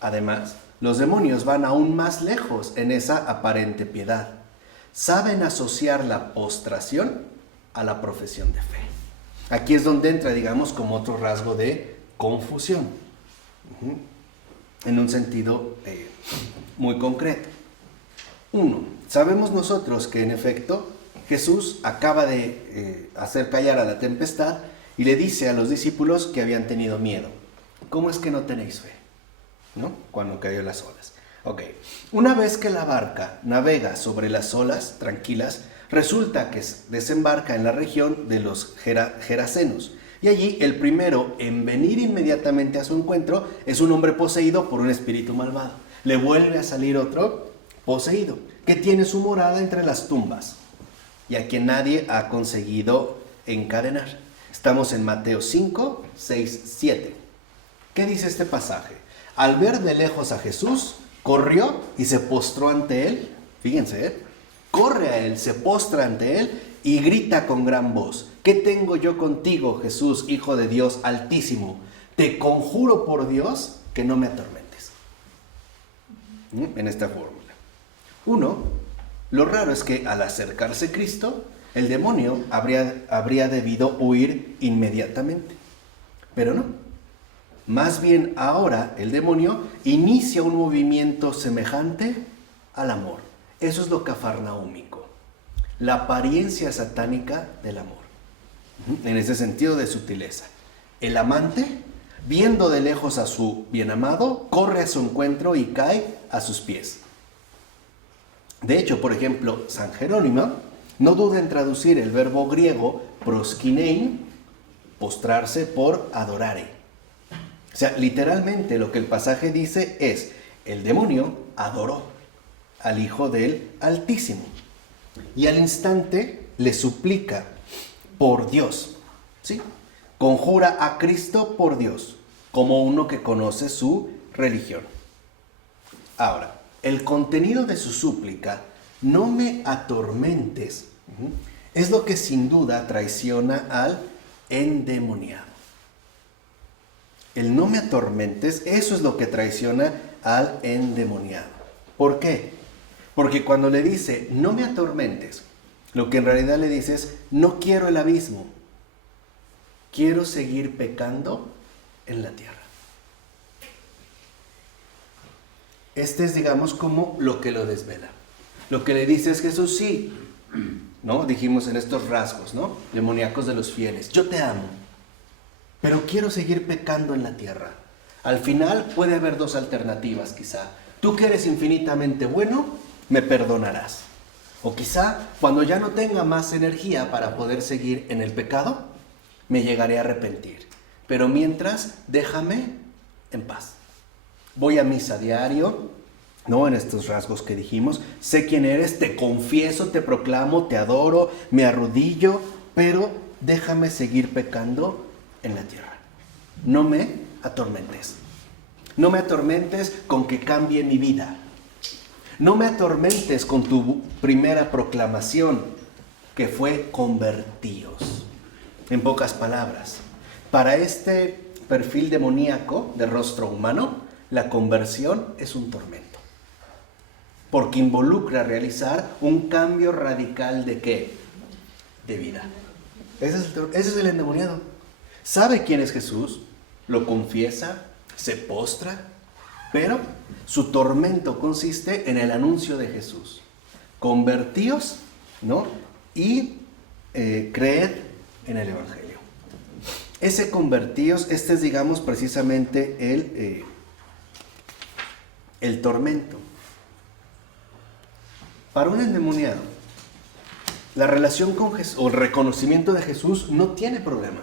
Además, los demonios van aún más lejos en esa aparente piedad. Saben asociar la postración a la profesión de fe. Aquí es donde entra, digamos, como otro rasgo de confusión. En un sentido muy concreto. 1. Sabemos nosotros que en efecto Jesús acaba de hacer callar a la tempestad y le dice a los discípulos que habían tenido miedo. ¿Cómo es que no tenéis fe? ¿No? Cuando cayó las olas. Ok. Una vez que la barca navega sobre las olas tranquilas, resulta que desembarca en la región de los Gerasenos. Y allí el primero en venir inmediatamente a su encuentro es un hombre poseído por un espíritu malvado. Le vuelve a salir otro poseído, que tiene su morada entre las tumbas y a quien nadie ha conseguido encadenar. Estamos en Mateo 5, 6, 7. ¿Qué dice este pasaje? Al ver de lejos a Jesús, corrió y se postró ante él. Fíjense, corre a él, se postra ante él y grita con gran voz: ¿qué tengo yo contigo, Jesús, Hijo de Dios Altísimo? Te conjuro por Dios que no me atormentes. En esta fórmula. 1. Lo raro es que al acercarse Cristo, el demonio habría debido huir inmediatamente. Pero no. Más bien ahora el demonio inicia un movimiento semejante al amor. Eso es lo cafarnaúmico. La apariencia satánica del amor. En ese sentido de sutileza. El amante, viendo de lejos a su bienamado, corre a su encuentro y cae a sus pies. De hecho, por ejemplo, San Jerónimo no duda en traducir el verbo griego proskinein, postrarse, por adorare. O sea, literalmente lo que el pasaje dice es: el demonio adoró al Hijo del Altísimo y al instante le suplica por Dios, ¿sí? Conjura a Cristo por Dios, como uno que conoce su religión. Ahora, el contenido de su súplica, no me atormentes, es lo que sin duda traiciona al endemoniado. El no me atormentes, eso es lo que traiciona al endemoniado. ¿Por qué? Porque cuando le dice no me atormentes, lo que en realidad le dice es: no quiero el abismo, quiero seguir pecando en la tierra. Este es, digamos, como lo que lo desvela. Lo que le dice es: Jesús, sí, ¿no? Dijimos en estos rasgos, ¿no? Demoníacos de los fieles: yo te amo, pero quiero seguir pecando en la tierra. Al final puede haber dos alternativas, quizá. Tú que eres infinitamente bueno, me perdonarás. O quizá, cuando ya no tenga más energía para poder seguir en el pecado, me llegaré a arrepentir. Pero mientras, déjame en paz. Voy a misa diario, ¿no? En estos rasgos que dijimos. Sé quién eres, te confieso, te proclamo, te adoro, me arrodillo, pero déjame seguir pecando en la tierra. No me atormentes. No me atormentes con que cambie mi vida. No me atormentes con tu primera proclamación, que fue convertíos. En pocas palabras, para este perfil demoníaco de rostro humano, la conversión es un tormento. Porque involucra realizar un cambio radical ¿de qué? De vida. Ese es el endemoniado. Sabe quién es Jesús, lo confiesa, se postra, pero su tormento consiste en el anuncio de Jesús. Convertíos, ¿no? Y creed en el Evangelio. Ese convertíos, este es, digamos, precisamente el tormento. Para un endemoniado, la relación con Jesús o el reconocimiento de Jesús no tiene problema.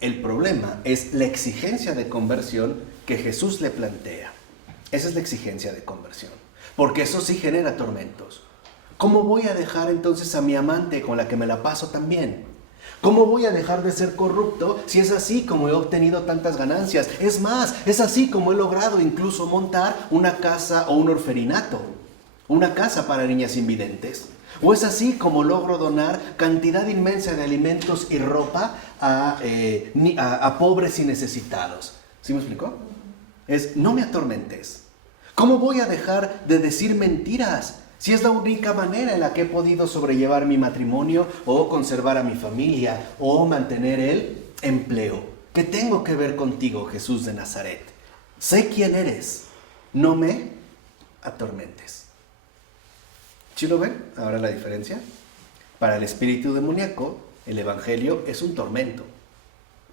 El problema es la exigencia de conversión que Jesús le plantea. Esa es la exigencia de conversión, porque eso sí genera tormentos. ¿Cómo voy a dejar entonces a mi amante con la que me la paso tan bien? ¿Cómo voy a dejar de ser corrupto si es así como he obtenido tantas ganancias? Es más, es así como he logrado incluso montar una casa o un orferinato, una casa para niñas invidentes. O es así como logro donar cantidad inmensa de alimentos y ropa a pobres y necesitados. ¿Sí me explicó? No me atormentes. ¿Cómo voy a dejar de decir mentiras si es la única manera en la que he podido sobrellevar mi matrimonio o conservar a mi familia o mantener el empleo? ¿Qué tengo que ver contigo, Jesús de Nazaret? Sé quién eres. No me atormentes. ¿Sí lo ven? Ahora la diferencia. Para el espíritu demoníaco, el evangelio es un tormento,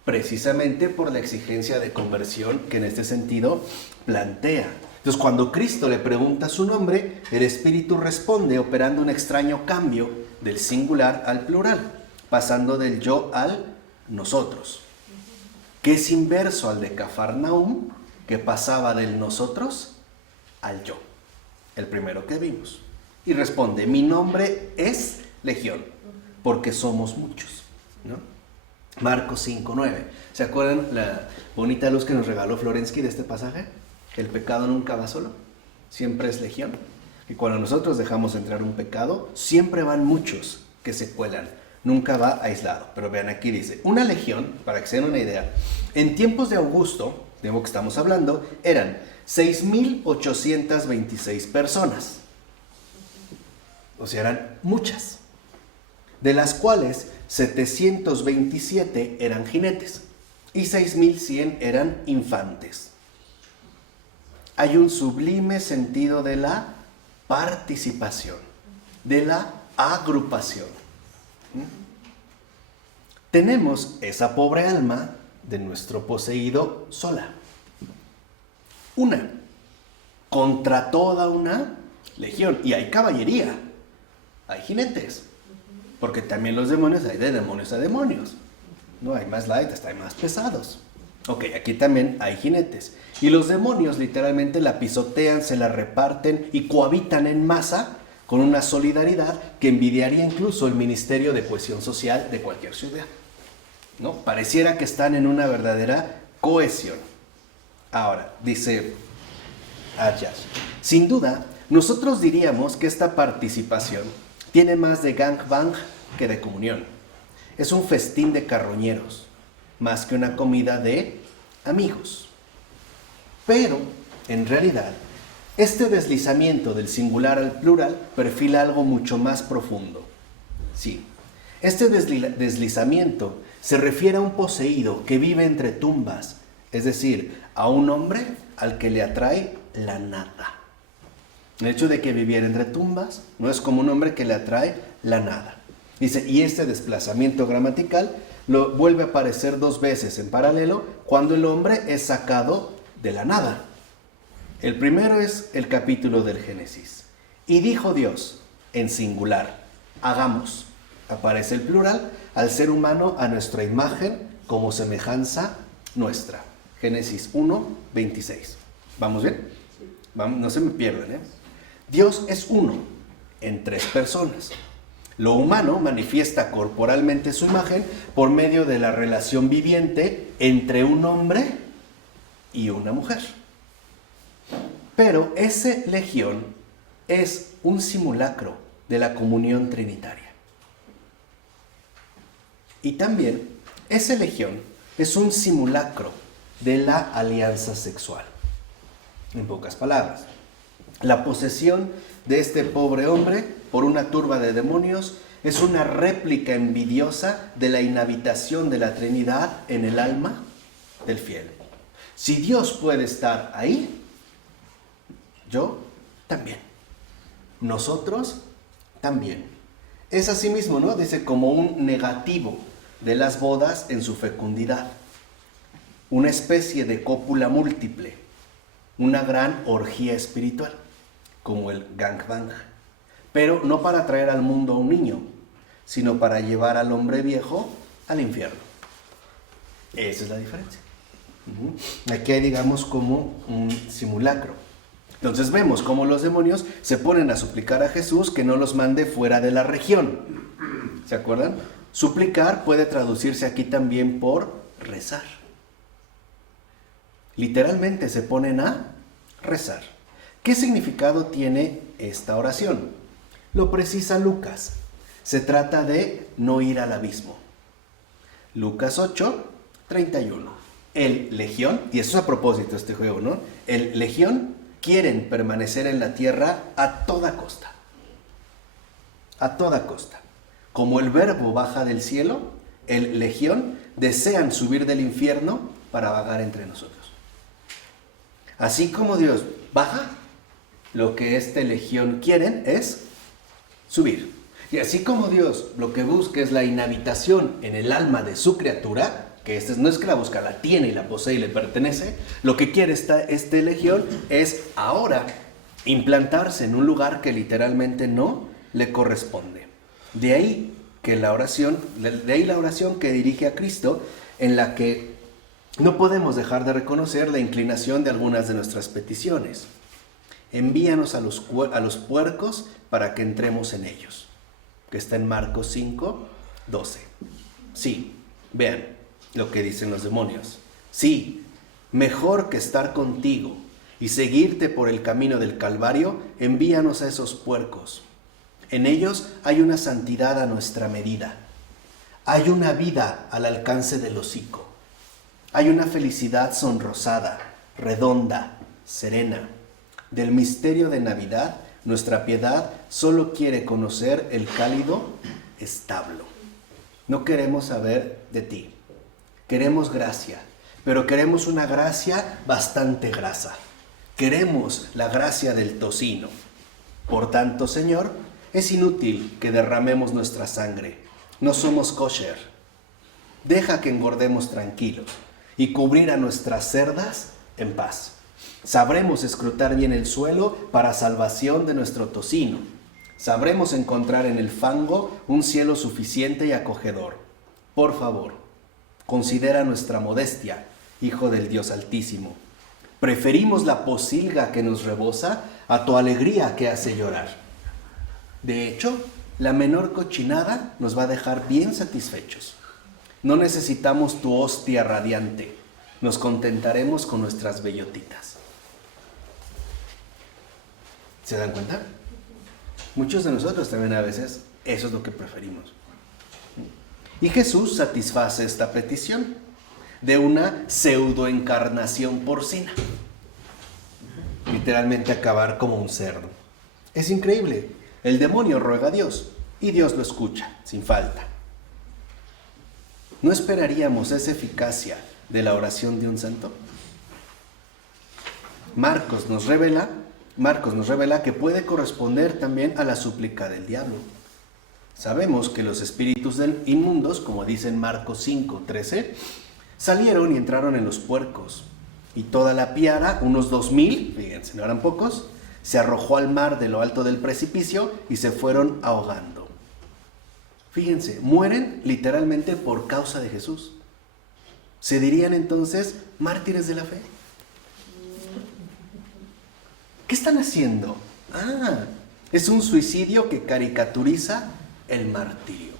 precisamente por la exigencia de conversión que en este sentido plantea. Entonces, cuando Cristo le pregunta su nombre, el espíritu responde operando un extraño cambio del singular al plural, pasando del yo al nosotros, que es inverso al de Cafarnaúm, que pasaba del nosotros al yo, el primero que vimos. Y responde, mi nombre es Legión, porque somos muchos, ¿no? Marcos 5:9. ¿Se acuerdan la bonita luz que nos regaló Florensky de este pasaje? El pecado nunca va solo, siempre es legión. Y cuando nosotros dejamos entrar un pecado, siempre van muchos que se cuelan, nunca va aislado. Pero vean, aquí dice, una legión, para que se den una idea, en tiempos de Augusto, de lo que estamos hablando, eran 6,826 personas. O sea, eran muchas, de las cuales 727 eran jinetes y 6,100 eran infantes. Hay un sublime sentido de la participación, de la agrupación. Tenemos esa pobre alma de nuestro poseído sola. Una, contra toda una legión. Y hay caballería. Hay jinetes, porque también los demonios hay de demonios a demonios. No hay más light, hasta hay más pesados. Ok, aquí también hay jinetes. Y los demonios literalmente la pisotean, se la reparten y cohabitan en masa con una solidaridad que envidiaría incluso el Ministerio de Cohesión Social de cualquier ciudad, ¿no? Pareciera que están en una verdadera cohesión. Ahora, dice Ayas, sin duda, nosotros diríamos que esta participación tiene más de gangbang que de comunión. Es un festín de carroñeros, más que una comida de amigos. Pero, en realidad, este deslizamiento del singular al plural perfila algo mucho más profundo. Sí, este deslizamiento se refiere a un poseído que vive entre tumbas, es decir, a un hombre al que le atrae la nada. El hecho de que viviera entre tumbas no es como un hombre que le atrae la nada. Dice, y este desplazamiento gramatical lo vuelve a aparecer 2 veces en paralelo cuando el hombre es sacado de la nada. El primero es el capítulo del Génesis. Y dijo Dios, en singular, hagamos. Aparece el plural, al ser humano a nuestra imagen como semejanza nuestra. Génesis 1:26. ¿Vamos bien? Vamos, no se me pierdan, ¿eh? Dios es uno en 3 personas. Lo humano manifiesta corporalmente su imagen por medio de la relación viviente entre un hombre y una mujer. Pero ese legión es un simulacro de la comunión trinitaria. Y también ese legión es un simulacro de la alianza sexual. En pocas palabras, la posesión de este pobre hombre por una turba de demonios es una réplica envidiosa de la inhabitación de la Trinidad en el alma del fiel. Si Dios puede estar ahí, yo también. Nosotros también. Es así mismo, ¿no? Dice como un negativo de las bodas en su fecundidad. Una especie de cópula múltiple. Una gran orgía espiritual, como el gangbang. Pero no para traer al mundo a un niño, sino para llevar al hombre viejo al infierno. Esa es la diferencia. Aquí hay, digamos, como un simulacro. Entonces vemos cómo los demonios se ponen a suplicar a Jesús que no los mande fuera de la región. ¿Se acuerdan? Suplicar puede traducirse aquí también por rezar. Literalmente se ponen a rezar. ¿Qué significado tiene esta oración? Lo precisa Lucas. Se trata de no ir al abismo. Lucas 8, 31. El legión, y eso es a propósito de este juego, ¿no? El legión quieren permanecer en la tierra a toda costa. A toda costa. Como el verbo baja del cielo, el legión desean subir del infierno para vagar entre nosotros. Así como Dios baja, lo que este legión quieren es subir. Y así como Dios lo que busca es la inhabitación en el alma de su criatura, que no es que la busca, la tiene y la posee y le pertenece, lo que quiere este legión es ahora implantarse en un lugar que literalmente no le corresponde. De ahí la oración que dirige a Cristo, en la que no podemos dejar de reconocer la inclinación de algunas de nuestras peticiones. Envíanos a los puercos para que entremos en ellos, que está en Marcos 5, 12. Sí, vean lo que dicen los demonios. Sí, mejor que estar contigo y seguirte por el camino del Calvario, envíanos a esos puercos. En ellos hay una santidad a nuestra medida. Hay una vida al alcance del hocico. Hay una felicidad sonrosada, redonda, serena. Del misterio de Navidad, nuestra piedad solo quiere conocer el cálido establo. No queremos saber de ti. Queremos gracia, pero queremos una gracia bastante grasa. Queremos la gracia del tocino. Por tanto, Señor, es inútil que derramemos nuestra sangre. No somos kosher. Deja que engordemos tranquilos y cubrir a nuestras cerdas en paz. Sabremos escrutar bien el suelo para salvación de nuestro tocino. Sabremos encontrar en el fango un cielo suficiente y acogedor. Por favor, considera nuestra modestia, Hijo del Dios Altísimo. Preferimos la posilga que nos rebosa a tu alegría que hace llorar. De hecho, la menor cochinada nos va a dejar bien satisfechos. No necesitamos tu hostia radiante. Nos contentaremos con nuestras bellotitas. ¿Se dan cuenta? Muchos de nosotros también a veces eso es lo que preferimos. Y Jesús satisface esta petición de una pseudoencarnación porcina. Literalmente acabar como un cerdo. Es increíble. El demonio ruega a Dios y Dios lo escucha sin falta. ¿No esperaríamos esa eficacia de la oración de un santo? Marcos nos revela que puede corresponder también a la súplica del diablo. Sabemos que los espíritus inmundos, como dice en Marcos 5, 13, salieron y entraron en los puercos. Y toda la piara, unos 2000, fíjense, no eran pocos, se arrojó al mar de lo alto del precipicio y se fueron ahogando. Fíjense, mueren literalmente por causa de Jesús. ¿Se dirían entonces mártires de la fe? ¿Qué están haciendo? Es un suicidio que caricaturiza el martirio.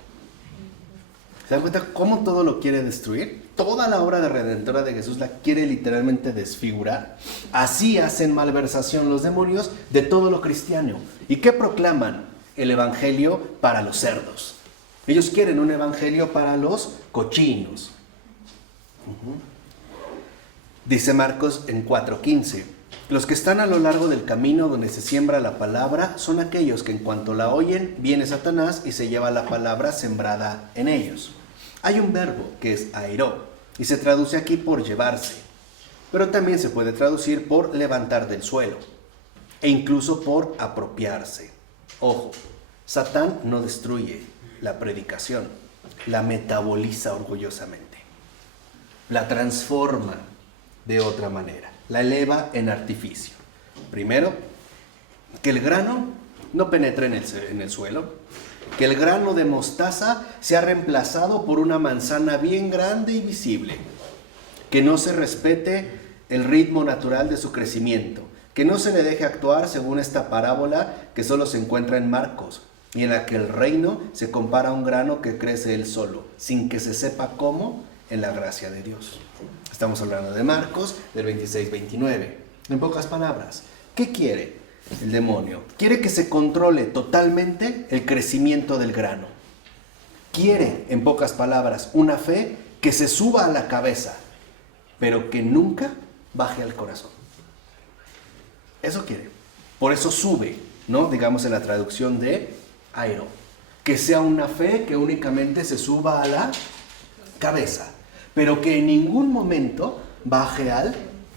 ¿Se dan cuenta cómo todo lo quiere destruir? Toda la obra de redentora de Jesús la quiere literalmente desfigurar. Así hacen malversación los demonios de todo lo cristiano. ¿Y qué proclaman? El evangelio para los cerdos. Ellos quieren un evangelio para los cochinos. Dice Marcos en 4:15. Los que están a lo largo del camino donde se siembra la palabra son aquellos que en cuanto la oyen, viene Satanás y se lleva la palabra sembrada en ellos. Hay un verbo que es airó y se traduce aquí por llevarse, pero también se puede traducir por levantar del suelo e incluso por apropiarse. Ojo, Satán no destruye la predicación, la metaboliza orgullosamente, la transforma de otra manera, la eleva en artificio. Primero, que el grano no penetre en el suelo, que el grano de mostaza sea reemplazado por una manzana bien grande y visible, que no se respete el ritmo natural de su crecimiento, que no se le deje actuar según esta parábola que solo se encuentra en Marcos, y en la que el reino se compara a un grano que crece él solo, sin que se sepa cómo, en la gracia de Dios. Estamos hablando de Marcos, del 26-29. En pocas palabras, ¿qué quiere el demonio? Quiere que se controle totalmente el crecimiento del grano. Quiere, en pocas palabras, una fe que se suba a la cabeza, pero que nunca baje al corazón. Eso quiere. Por eso sube, ¿no? Digamos en la traducción de airo. Que sea una fe que únicamente se suba a la cabeza, pero que en ningún momento baje al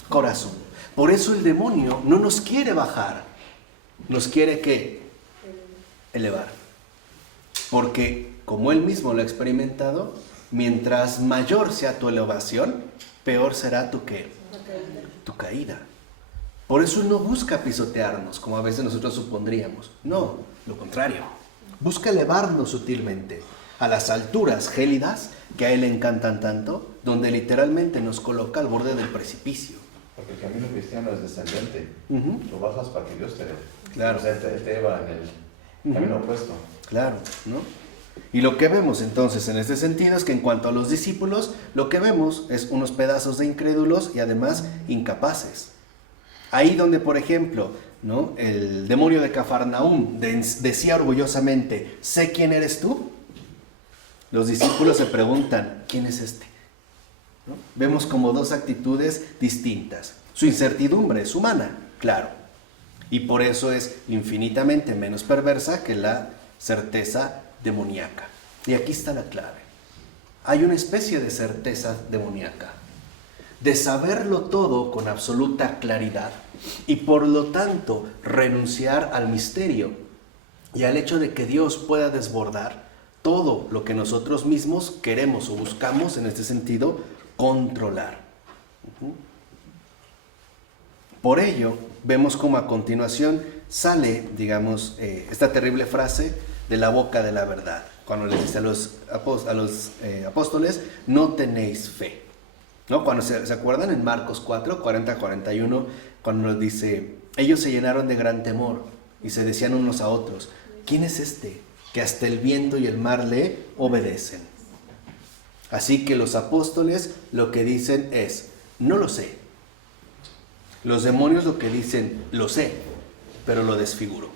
corazón. Por eso el demonio no nos quiere bajar, nos quiere ¿qué? Elevar. Porque, como él mismo lo ha experimentado, mientras mayor sea tu elevación, peor será tu ¿qué? Tu caída. Por eso él no busca pisotearnos, como a veces nosotros supondríamos. No, lo contrario. Busca elevarnos sutilmente a las alturas gélidas que a él le encantan tanto, donde literalmente nos coloca al borde del precipicio. Porque el camino cristiano es descendente. Uh-huh. Tú bajas para que Dios te dé. Claro. O sea, te lleva en el camino opuesto. Claro, ¿no? Y lo que vemos entonces en este sentido es que en cuanto a los discípulos, lo que vemos es unos pedazos de incrédulos y además incapaces. Ahí donde, por ejemplo, ¿no? El demonio de Cafarnaúm decía orgullosamente, ¿sé quién eres tú? Los discípulos se preguntan, ¿quién es este? ¿No? Vemos como dos actitudes distintas. Su incertidumbre es humana, claro, y por eso es infinitamente menos perversa que la certeza demoníaca. Y aquí está la clave. Hay una especie de certeza demoníaca, de saberlo todo con absoluta claridad y por lo tanto renunciar al misterio y al hecho de que Dios pueda desbordar todo lo que nosotros mismos queremos o buscamos, en este sentido, controlar. Por ello, vemos como a continuación sale, digamos, esta terrible frase de la boca de la verdad, cuando les dice a los apóstoles, no tenéis fe. ¿No? Cuando se acuerdan en Marcos 4, 40-41, cuando nos dice, ellos se llenaron de gran temor y se decían unos a otros, ¿quién es este que hasta el viento y el mar le obedecen? Así que los apóstoles lo que dicen es, no lo sé. Los demonios lo que dicen, lo sé, pero lo desfiguro,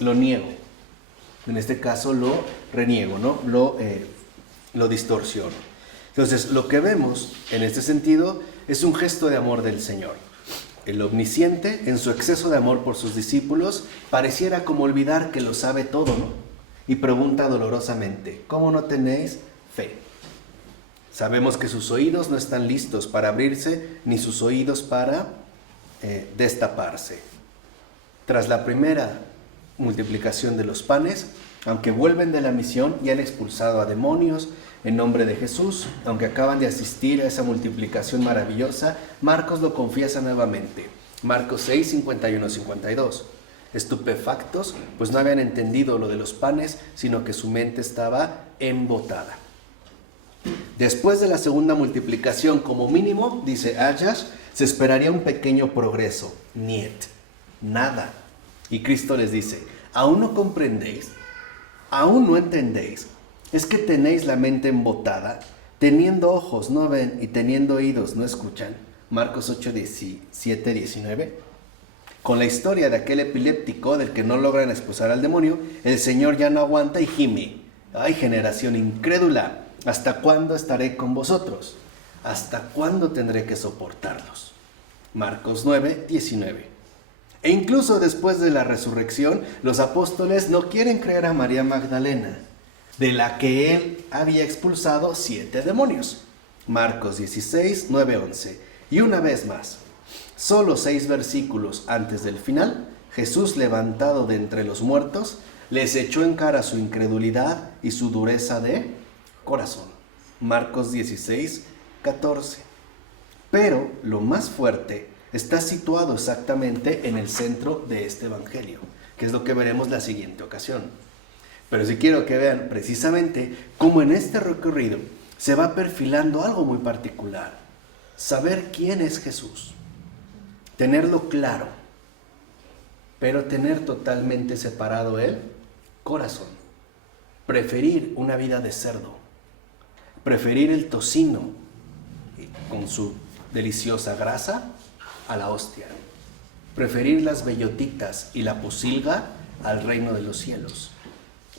lo niego. En este caso lo reniego, ¿no? Lo distorsiono. Entonces, lo que vemos en este sentido es un gesto de amor del Señor. El omnisciente, en su exceso de amor por sus discípulos, pareciera como olvidar que lo sabe todo, ¿no? Y pregunta dolorosamente, ¿cómo no tenéis fe? Sabemos que sus oídos no están listos para abrirse, ni sus oídos para destaparse. Tras la primera multiplicación de los panes, aunque vuelven de la misión y han expulsado a demonios en nombre de Jesús, aunque acaban de asistir a esa multiplicación maravillosa, Marcos lo confiesa nuevamente. Marcos 6, 51-52. Estupefactos, pues no habían entendido lo de los panes, sino que su mente estaba embotada. Después de la segunda multiplicación, como mínimo, dice Ayash, se esperaría un pequeño progreso. Niet, nada. Y Cristo les dice, ¿aún no comprendéis? ¿Aún no entendéis? ¿Es que tenéis la mente embotada? Teniendo ojos no ven y teniendo oídos no escuchan. Marcos 8, 17, 19. Con la historia de aquel epiléptico del que no logran expulsar al demonio, el Señor ya no aguanta y gime. ¡Ay, generación incrédula! ¿Hasta cuándo estaré con vosotros? ¿Hasta cuándo tendré que soportarlos? Marcos 9, 19. E incluso después de la resurrección, los apóstoles no quieren creer a María Magdalena, de la que él había expulsado 7 demonios. Marcos 16, 9, 11. Y una vez más, solo 6 versículos antes del final, Jesús, levantado de entre los muertos, les echó en cara su incredulidad y su dureza de corazón. Marcos 16, 14. Pero lo más fuerte está situado exactamente en el centro de este evangelio, que es lo que veremos la siguiente ocasión. Pero sí quiero que vean precisamente cómo en este recorrido se va perfilando algo muy particular. Saber quién es Jesús, tenerlo claro, pero tener totalmente separado Él corazón. Preferir una vida de cerdo, preferir el tocino con su deliciosa grasa a la hostia, preferir las bellotitas y la posilga al reino de los cielos,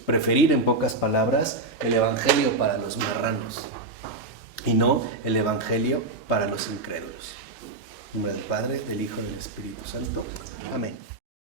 preferir, en pocas palabras, el evangelio para los marranos y no el evangelio para los incrédulos. En nombre del Padre, del Hijo y del Espíritu Santo. Amén.